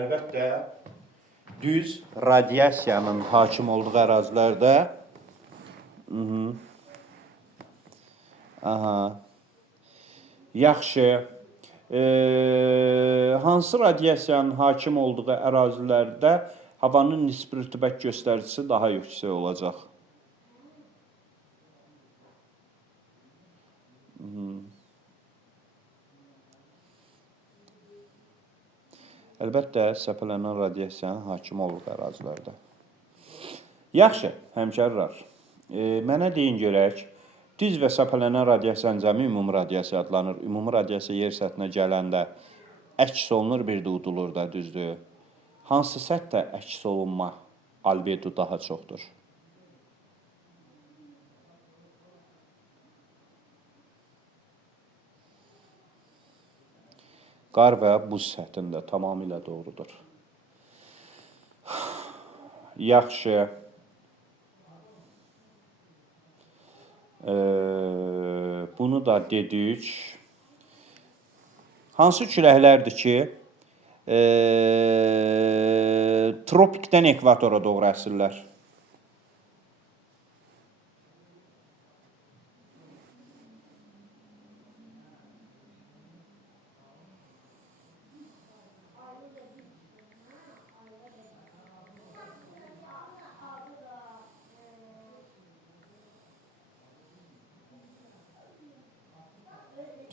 Əlbəttə, düz radiasiyanın hakim olduğu ərazilərdə yaxşı. Hansı radiasiyanın hakim olduğu ərazilərdə havanın nisbi rütubət göstəricisi daha yüksək olacaq? Əlbəttə, səpələnən radiasiyanın hakim olduğu ərazilərdə. Yaxşı, həmkarlar, mənə deyin görək, düz və səpələnən radiasiyanın cəmi ümumi radiasiya adlanır. Ümumi radiasiya yer səthinə gələndə əks olunur, bir də udulur da, düzdür. Hansı səthdə əks olunma albedo daha çoxdur? Qar və buz səthində tamamilə doğrudur. Yaxşı. Bunu da dedik. Hansı küləklərdir ki, tropikdən ekvatora doğru əsirlər?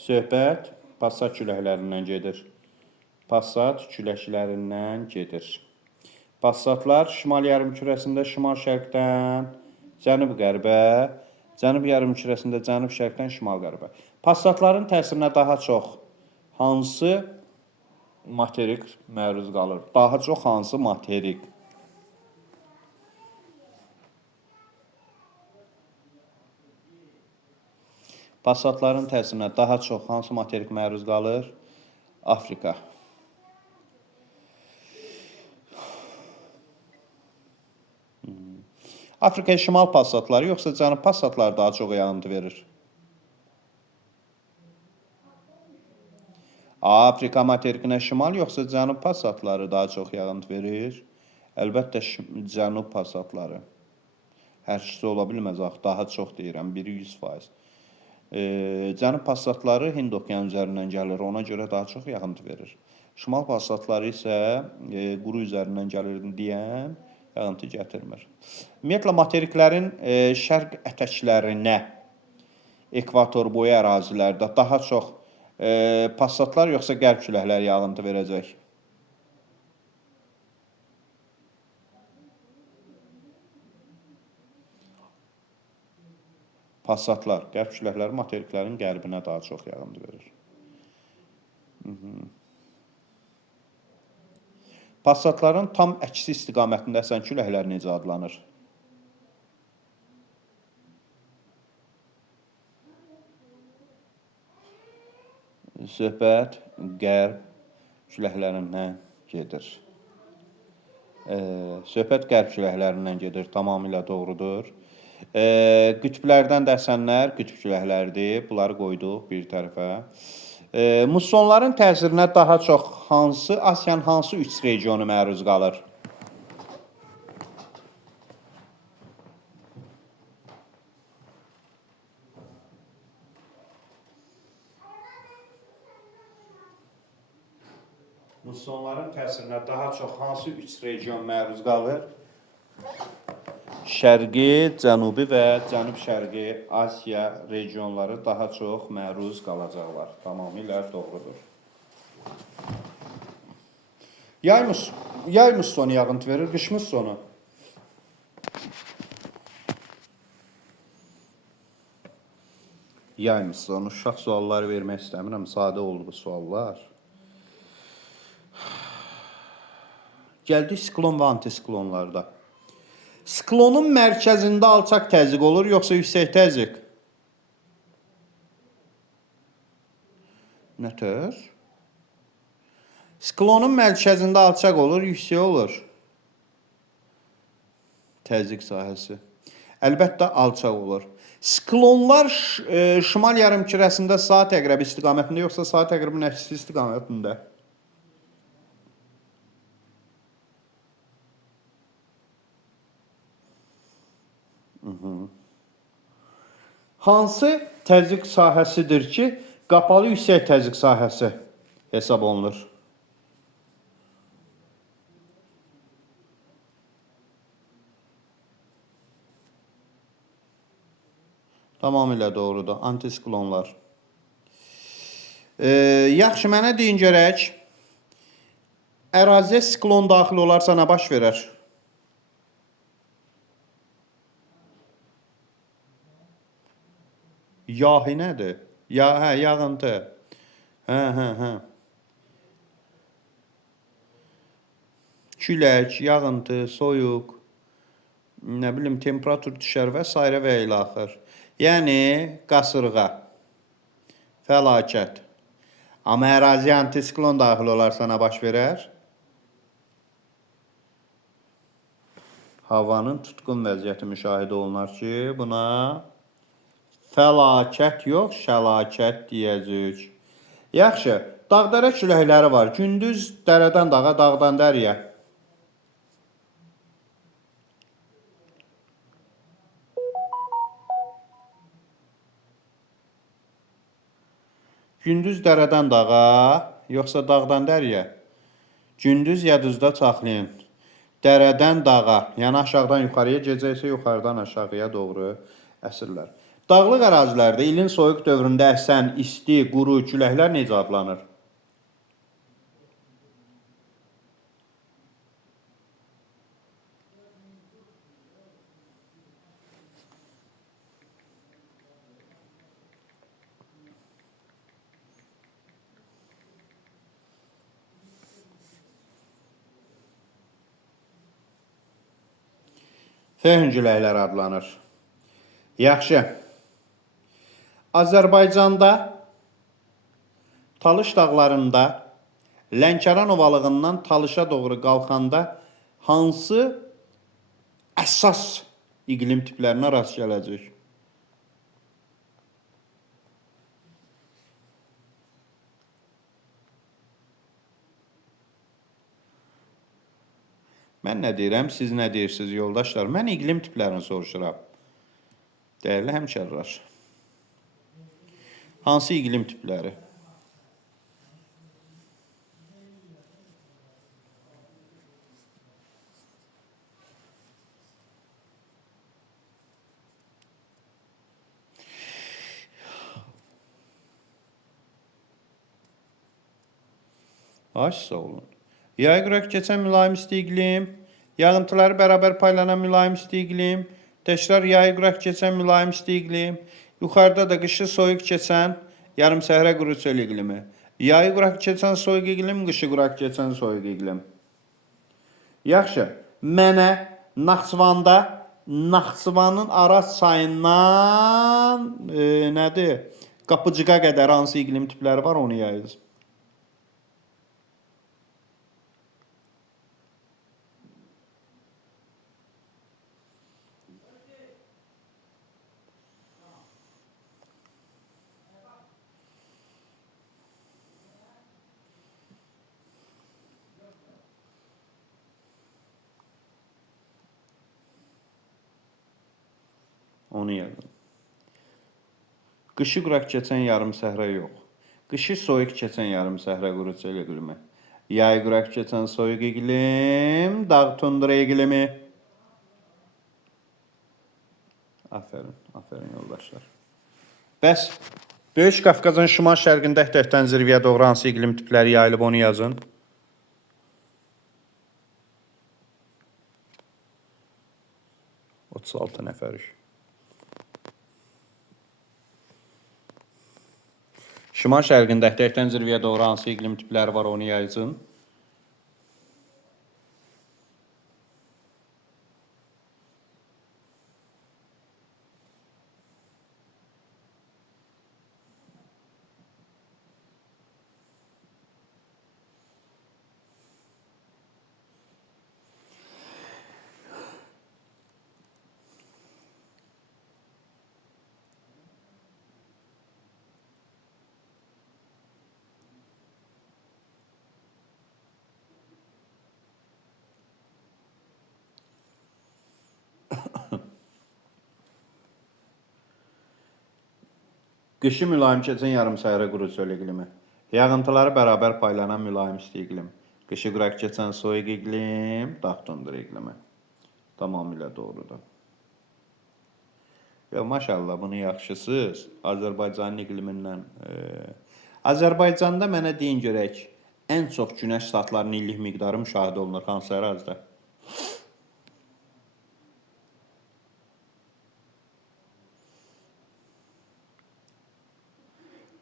Söhbət Passat küləklərindən gedir. Passat küləklərindən gedir. Passatlar şimal yarımkürəsində şimal-şərqdən cənub-qərbə, cənub yarımkürəsində cənub-şərqdən şimal-qərbə. Passatların təsirinə daha çox hansı materik məruz qalır? Daha çox hansı materik? Passatların təsirinə daha çox hansı materik məruz qalır? Afrika. Afrikaya şimal passatları yoxsa cənub passatları daha çox yağıntı verir? Afrika materikinə şimal yoxsa cənub passatları daha çox yağıntı verir? Əlbəttə cənub passatları. Hər ikisi ola bilməz, daha çox deyirəm, biri 100%. Cənub passatları Hind okeanı üzərindən gəlir, ona görə daha çox yağıntı verir. Şimal passatları isə quru üzərindən gəlir deyən yağıntı gətirmir. Ümumiyyətlə, materiklərin şərq ətəklərinə, ekvator boyu ərazilərdə daha çox passatlar yoxsa qərb küləkləri yağıntı verəcək? Passatlar, qərb küləkləri materiklərin qərbinə daha çox yağıntı verir. Passatların tam əksi istiqamətində əsən küləklər necə adlanır? Söhbət qərb küləklərindən gedir. Söhbət qərb küləklərindən gedir, tamamilə doğrudur. Qütblərdən də əsənlər qütb küləkləridir. Bunları qoyduq bir tərəfə. Mussonların təsirinə daha çox Asiyanın hansı 3 regionu məruz qalır? Mussonların təsirinə daha çox hansı 3 region məruz qalır? Şərqi, Cənubi və Cənub-Şərqi Asiya regionları daha çox məruz qalacaqlar. Tamamilə doğrudur. Yay mussonu yağıntı verir, qış mussonu. Yay mussonu. Uşaq sualları vermək istəmirəm, sadə oldu bu suallar. Gəldik siklon və antisiklonlarda. Siklonun mərkəzində alçaq təzyiq olur, yoxsa yüksək təzyiq? Nətər? Siklonun mərkəzində alçaq olur, yüksək olur. Təzyiq sahəsi. Əlbəttə alçaq olur. Siklonlar şimal yarımkürəsində saat əqrəbi istiqamətində, yoxsa saat əqrəbinin əksi istiqamətində? Hansı təzyiq sahəsidir ki, qapalı yüksək təzyiq sahəsi hesab olunur? Tamamilə doğrudur, antisiklonlar. Yaxşı, mənə deyin görək, əraziyə siklon daxil olarsa nə baş verər? Yahi nədir? Yağıntı. Külək, yağıntı, soyuq, nə bilim, temperatur düşər və s. və ilə axır. Yəni, qasırğa, fəlakət. Amma əraziyə antisiklon daxil olarsa nə baş verər? Havanın tutqun vəziyyəti müşahidə olunar ki, buna fəlakət yox, şəlakət deyəcək. Yaxşı, dağ-dərə küləkləri var. Gündüz dərədən dağa, dağdan dəriyə. Gündüz dərədən dağa, yoxsa dağdan dəriyə? Gündüz ya düzdə saxlayın. Dərədən dağa, yəni aşağıdan yuxarıya, gecə isə yuxarıdan aşağıya doğru əsirlər. Dağlıq ərazilərdə ilin soyuq dövründə əsən, isti, quru küləklər necə adlanır? Fəhn küləklər adlanır. Yaxşı. Azərbaycanda Talış dağlarında Lənkəran ovalığından Talışa doğru qalxanda hansı əsas iqlim tiplərinə rast gələcək? Mən nə deyirəm, siz nə deyirsiniz yoldaşlar? Mən iqlim tiplərini soruşuram. Dəyərli həmkarlar. Hansı iqlim tipləri? Sağ olun. Yaya qüraq keçən mülayim isti iqlim, yağıntıları bərabər paylanan mülayim isti iqlim, təkrar yaya qüraq keçən mülayim isti iqlim, yuxarıda da qışı soyuq keçən yarım səhra quru çöl iqlimi. Yayı quraq keçən soyuq iqlim, qışı quraq keçən soyuq iqlim. Yaxşı, mənə Naxçıvanın Araz çayından nədir? Qapıcığa qədər hansı iqlim tipləri var, onu yazın. Onu yazın. Qışı quraq keçən yarım səhra yox. Qışı soyuq keçən yarım səhra quru çöl iqlimi. Yay quraq keçən soyuq iqlim, dağ tundra iqlimi. Aferin yoldaşlar. Bəs, Böyük Qafqazın şimal-şərqində Həttəkdən zirvəyə doğru hansı iqlim tipləri yayılıb, onu yazın. Altı nəfərik. Şimal-şərqində Həttəkdən zirvəyə doğru hansı iqlim tipləri var, onu yazın. Qışı mülayim keçən yarım səhra quru çöl iqlimi. Yağıntıları bərabər paylanan mülayim isti iqlim. Qışı quraq keçən soyuq iqlim, dağ tundra iqlimi. Tamamilə doğrudur. Ya maşallah, bunu yaxşısınız. Azərbaycanın iqlimindən. Azərbaycanda mənə deyin görək, ən çox günəş saatlarının illik miqdarı müşahidə olunur hansı ərazidə?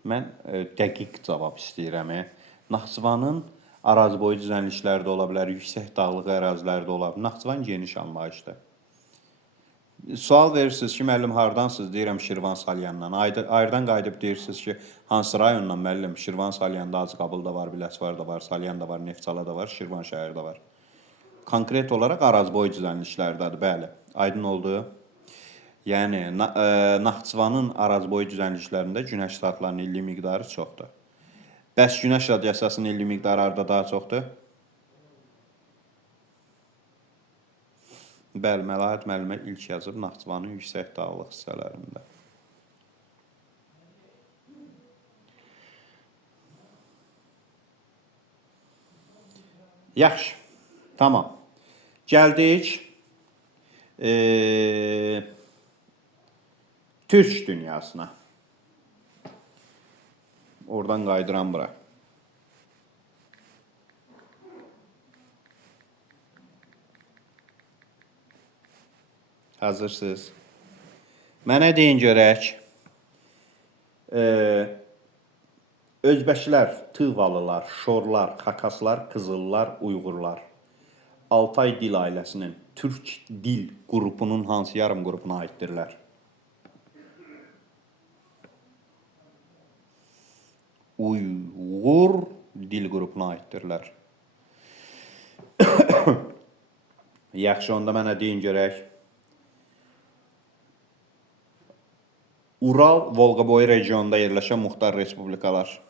Mən dəqiq cavab istəyirəm. Naxçıvanın araziboyu düzənliklərdə ola bilər, yüksək dağlıq ərazilərdə ola bilər. Naxçıvan geniş anlayışdır. Sual verirsiniz ki, müəllim hardansınız? Deyirəm Şirvan Salyandan. Ayrıdan qayıdıb deyirsiniz ki, hansı rayondan müəllim? Şirvan Salyanda Ağcaqabılda var, Biləsuvarda var, Salyanda var, Neftçalada var, Şirvan şəhərdə var. Konkret olaraq araziboyu düzənliklərdədir, bəli. Aydın oldu. Yəni, Naxçıvanın araziboyu düzənliklərində günəş saatlarının illik miqdarı çoxdur. Bəs günəş radiasiyasının illik miqdarı harada daha çoxdur? Bəli, Məlahət müəllimə ilk yazıb Naxçıvanın yüksək dağlıq hissələrində. Yaxşı, tamam. Gəldik Türk dünyasına. Oradan qayıdıram bura. Hazırsınız. Mənə deyin görək. Özbəklər, Tıvalılar, Şorlar, Xakaslar, Qızıllar, Uyğurlar. Altay dil ailəsinin Türk dil qrupunun hansı yarım qrupuna aiddirlər? Uyğur dil qrupuna aiddirlər. Yaxşı, onda mənə deyin görək. Ural, Volqaboyu regionunda yerləşən muxtar respublikalar.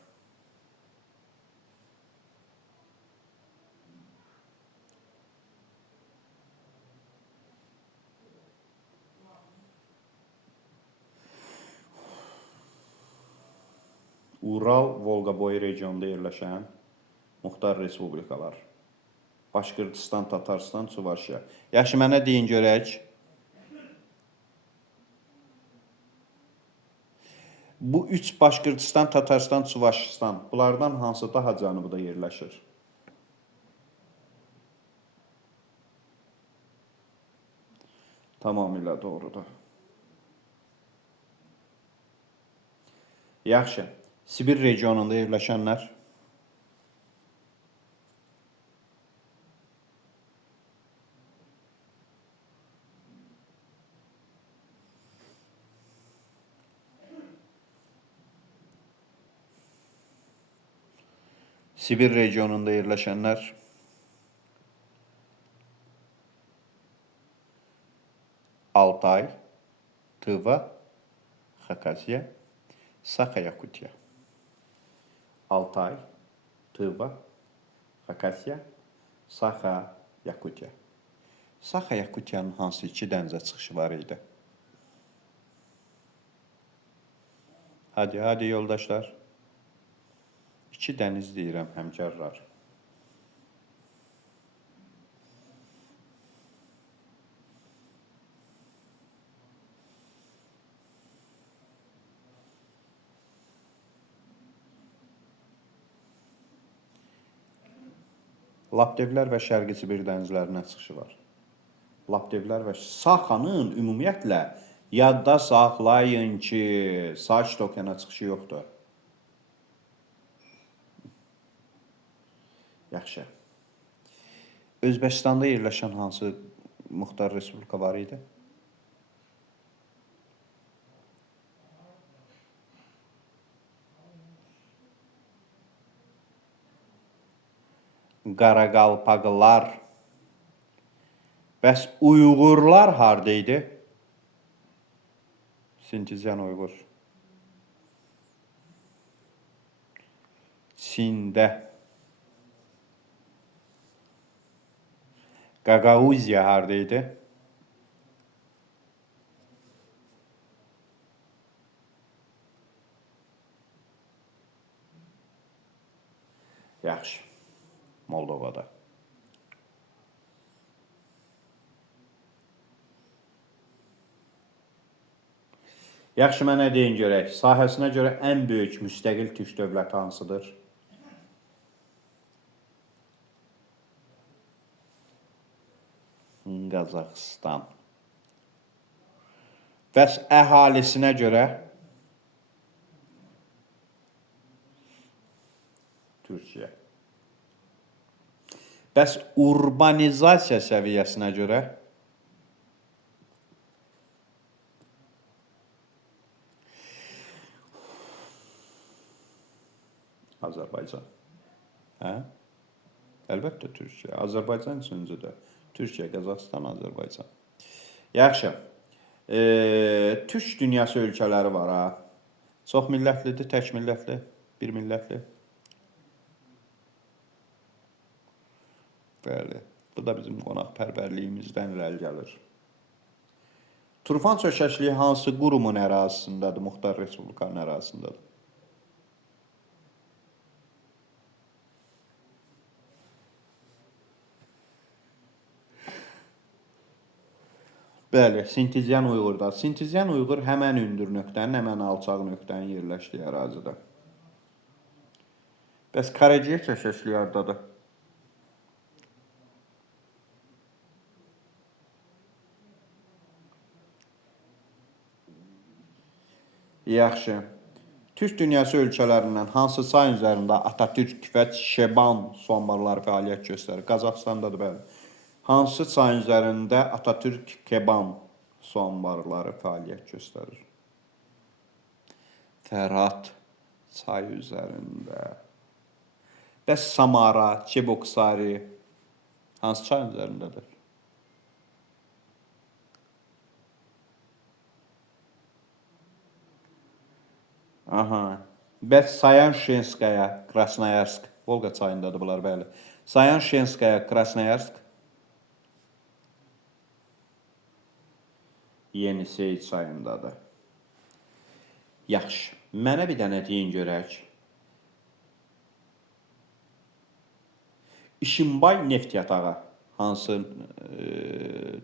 Ural, Volqa-boyu regionunda yerləşən muxtar respublikalar. Başqırtıstan, Tatarstan, Çuvaşiya. Yaxşı, mənə deyin görək. Bu üç Başqırtıstan, Tatarstan, Çuvaşistan, bunlardan hansı daha cənubuda yerləşir? Tamamilə doğrudur. Yaxşı, Sibir regionunda yerləşənlər? Sibir regionunda yerləşənlər? Altay, Tıva, Xakasya, Saxa-Yakutiya. Altay, Tıva, Xakasya, Saxa-Yakutiya. Saxa-Yakutiyanın hansı iki dənizə çıxışı var idi? Hadi yoldaşlar. İki dəniz deyirəm, həmkarlar. Laptevlər və Şərqi Sibir dənizlərinə çıxışı var. Laptevlər və Saxanın ümumiyyətlə yadda saxlayın ki, Saç okeana çıxışı yoxdur. Yaxşı. Özbəkistanda yerləşən hansı muxtar respublika var idi? Qaraqalpaqlar. Bəs Uyğurlar haradaydı? Sintizyan Uyğur. Çində. Qaqauziya haradaydı? Yaxşı. Moldovada. Yaxşı, mənə deyin görək. Sahəsinə görə ən böyük müstəqil türk dövləti hansıdır? Qazaxıstan. Bəs əhalisinə görə? Türkiyə. Bəs urbanizasiya səviyyəsinə görə? Azərbaycan. Hə? Əlbəttə Türkiyə. Azərbaycan üçüncüdür. Türkiyə, Qazaxıstan, Azərbaycan. Yaxşı. Türk dünyası ölkələri var ha. Çox millətlidir, tək millətli, bir millətli. Bəli. Bu da bizim qonaqpərvərliyimizdən irəli gəlir. Turfan çökəkliyi hansı qurumun ərazisindədir, Muxtar Respublikanın ərazisindədir? Bəli, Sintizyan Uyğurda. Sintizyan Uyğur həmən hündür nöqtənin, həmən alçaq nöqtənin yerləşdiyi ərazidə. Bəs Karaciyə çökəkliyi hardadır? Yaxşı. Türk dünyası ölkələrindən hansı çay üzərində Atatürk və Şeban su anbarları fəaliyyət göstərir? Qazaxıstandadır, bəli. Hansı çay üzərində Atatürk Keban su anbarları fəaliyyət göstərir? Fərat çay üzərində. Bəs Samara, Çeboksari hansı çay üzərindədir? Aha. Bəs Sayan-Şenskaya, Krasnoyarsk, Volqa çayındadır bunlar, bəli. Sayan-Şenskaya, Krasnoyarsk, Yenisey çayındadır. Yaxşı. Mənə bir dənə deyin görək. İşinbay neft yatağı hansı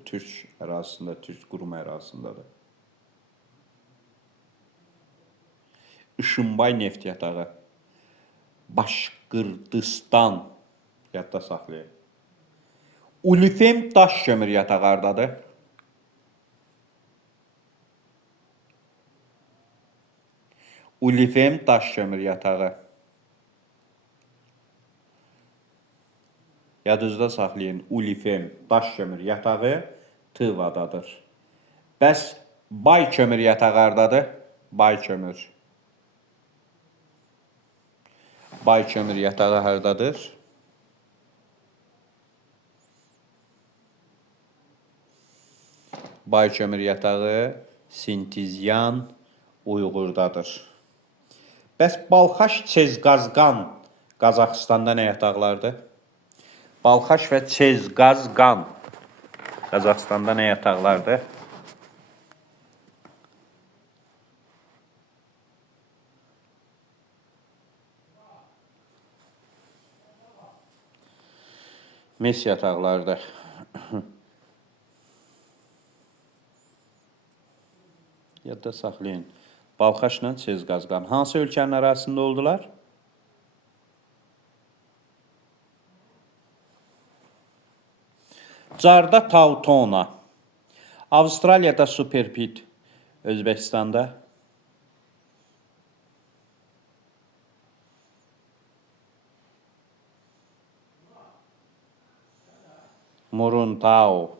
Türk ərazisində, Türk qurum ərazisindədir? İşinbay neft yatağı Başqırdistan, yadda saxlayın. Ulifem daş kömür yatağı hardadır? Ulifem daş kömür yatağı. Yadınızda saxlayın. Ulifem daş kömür yatağı Tıvadadır. Bəs bay kömür yatağı hardadır? Bay kömür. Bay kömür yatağı hardadır? Bay kömür yatağı Sintizyan Uyğurdadır. Bəs Balxaş Çezqazqan Qazaxıstanda nə yataqlardır? Balxaş və Çezqazqan Qazaxıstanda nə yataqlardır? Mes yataqlardır. Yadda saxlayın. Balxaşla Çezqazqan hansı ölkənin ərazisində oldular? Carda Tautona. Avstraliyada Superpit. Özbəkistanda. Muruntau.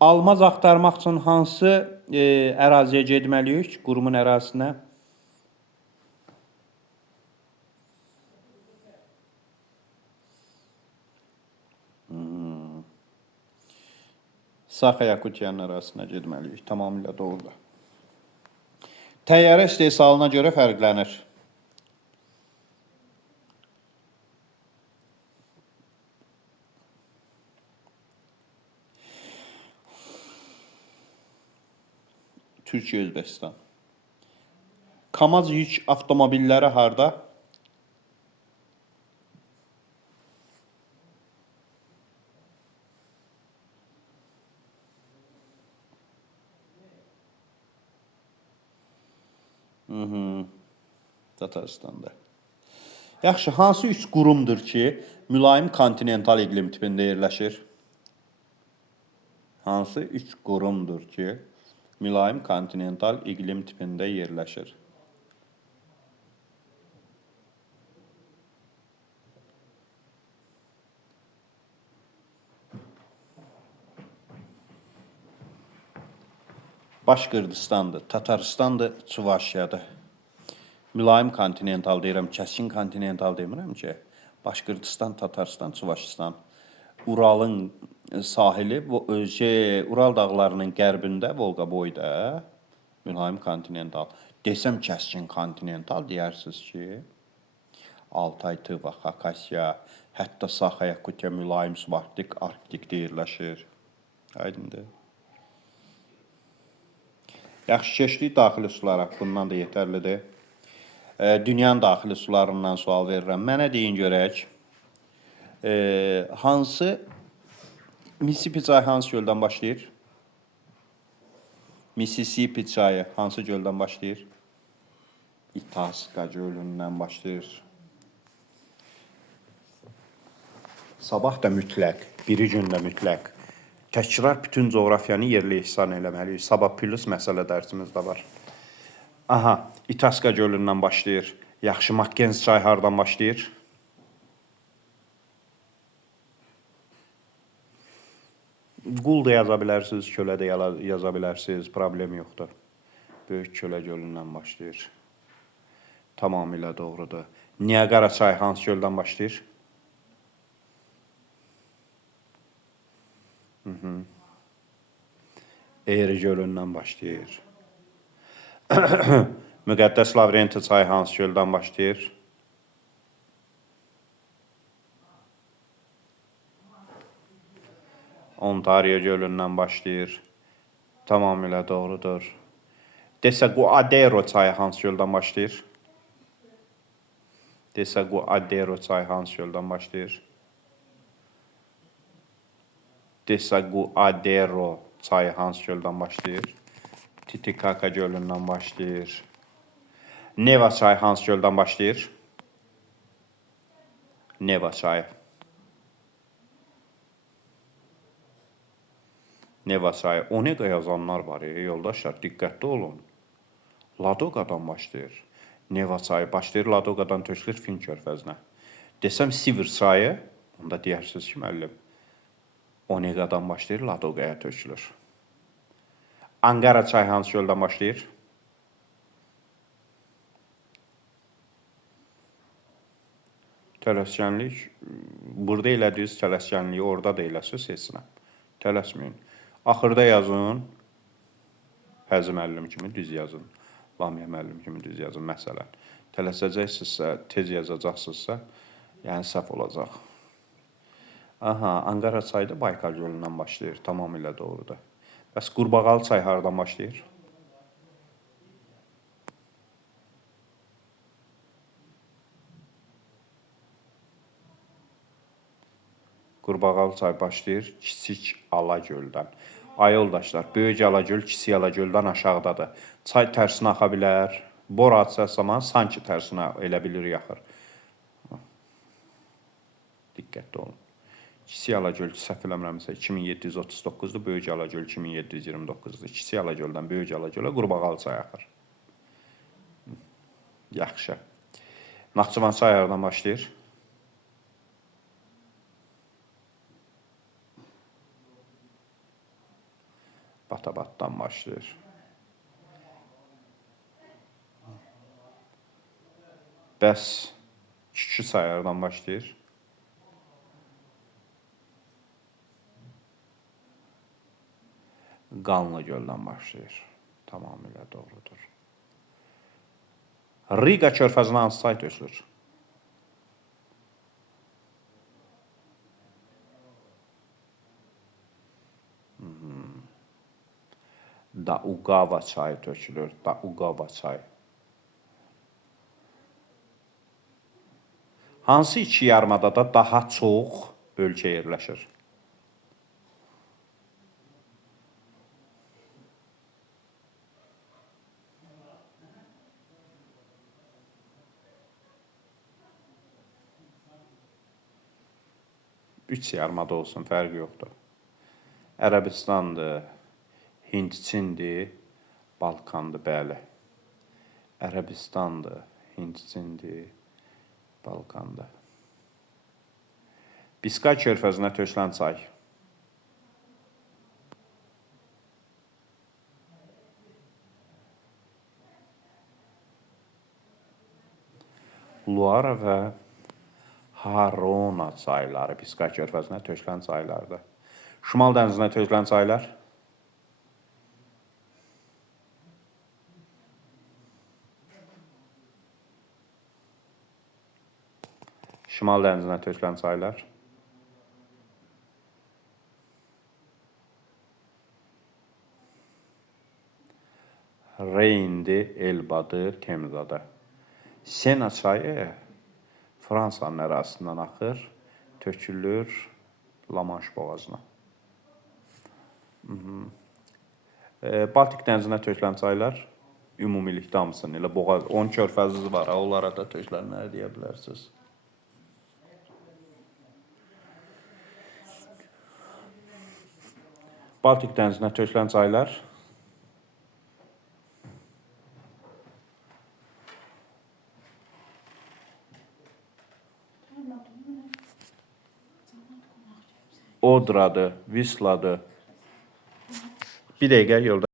Almaz axtarmaq üçün hansı əraziyə getməliyik? Qurumun ərazisinə. Saxa-Yakutiyanın ərazisinə getməliyik. Tamamilə doğrudur. Təyyarə istehsalına görə fərqlənir. Türkiyə, Özbəkistan. Kamaz yük avtomobilləri harda? Tataristanda. Yaxşı, hansı üç qurumdur ki, mülayim kontinental iqlim tipində yerləşir? Hansı üç qurumdur ki, mülayim kontinental iqlim tipində yerləşir? Başqırdistandır, Tataristandır, Çuvaşiyadır. Mülayim kontinental deyirəm, kəskin kontinental demirəm ki. Başqırdistan, Tataristan, Çuvaşistan. Uralın sahili, Ural dağlarının qərbində, Volqa boyda mülayim kontinental. Desəm kəskin kontinental deyərsiniz ki, Altay, Tıva, Xakasya, hətta Saxa-Yakutiya mülayim subarktik, arktikdə yerləşir. Aydındır. Yaxşı, keçdik daxili sulara, bundan da yetərlidir. Dünyanın daxili sularından sual verirəm. Mənə deyin görək, Mississippi çayı hansı göldən başlayır? Mississippi çayı hansı göldən başlayır? Itasqa gölündən başlayır. Sabah da mütləq, biri gündə mütləq. Təkrar bütün coğrafiyanı yerli ihsan eləməliyik. Sabah plus məsələ dərsimizdə var. Aha, Itasqa gölündən başlayır. Yaxşı, Makkenzi çayı hardan başlayır? Qul da yaza bilərsiniz, kölə də yaza bilərsiniz, problem yoxdur. Böyük Kölə gölündən başlayır. Tamamilə doğrudur. Niagara çayı hansı göldən başlayır? Erie gölündən başlayır. Müqəddəs Lavrenti çayı hansı göldən başlayır? Ontario gölündən başlayır. Tamamilə doğrudur. Desə, Guadero çayı hansı göldən başlayır? Desaguadero çayı hansı göldən başlayır? Desaguadero çayı hansı göldən başlayır? Titicaca gölündən başlayır. Neva çayı hansı göldən başlayır? Neva çayı. Neva çayı. Onega yazanlar var yoldaşlar, diqqətli olun. Ladoga'dan başlayır. Neva çayı başlayır, Ladoga'dan tökülür Fin körfəzinə. Desəm Sivir çayı, onda deyərsiniz ki, müəllim, Onega'dan başlayır, Ladoga'ya tökülür. Angara çayı hansı göldən başlayır? Tələskənlik, burada elədiniz tələskənliyi, orada da eləsiniz heçsinə. Tələsməyin. Axırda yazın, Həzi müəllim kimi düz yazın. Lamiyə müəllim kimi düz yazın, məsələn. Tələsəcəksinizsə, tez yazacaqsınızsa, yəni səhv olacaq. Aha, Angara çayı da Baykal gölündən başlayır, tamamilə doğrudur. Bəs Qurbağalı çayı haradan başlayır? Qurbağalı çay başlayır Kiçik Alagöldən. Ay yoldaşlar, Böyük Alagöl Kiçik Alagöldən aşağıdadır. Çay tərsinə axa bilər. Bor atsa zaman sanki tərsinə elə bilir yaxır. Diqqətli olun. Kiçik Alagöl səhv eləmirəmsə 2739-dur, Böyük Alagöl 2729-dur. Kiçik Alagöldən Böyük Alagölə Qurbağalı çay axır. Yaxşı. Naxçıvan çayı haradan başlayır? Batabatdan başlayır. Bəs Kükü çayı haradan başlayır? Qanlı göldən başlayır. Tamamilə doğrudur. Riga körfəzinə hansı çay tökülür? Daugava çayı tökülür. Daugava çayı. Hansı iki yarımadada daha çox ölkə yerləşir? Üç yarımada olsun, fərqi yoxdur. Ərəbistandır, Hindçindir, Balkandır, bəli. Ərəbistandır, Hindçindir, Balkandır. Biskay körfəzinə tökülən çay. Luara və Harona çayları Biskay körfəzinə tökülən çaylardır. Şimal dənizinə tökülən çaylar. Şimal dənizinə tökülən çaylar. Reyndir, Elbadır, Temzadır. Sena çayı Fransanın ərazisindən axır, tökülür La Manche boğazına. Baltik dənizinə tökülən çaylar ümumilikdə hamısını, elə boğaz, 10 körfəziz var, onlara da tökülənləri deyə bilərsiniz. Baltik dənizinə tökülən çaylar Odradır, Visladır. Bir dəqiqə yolda.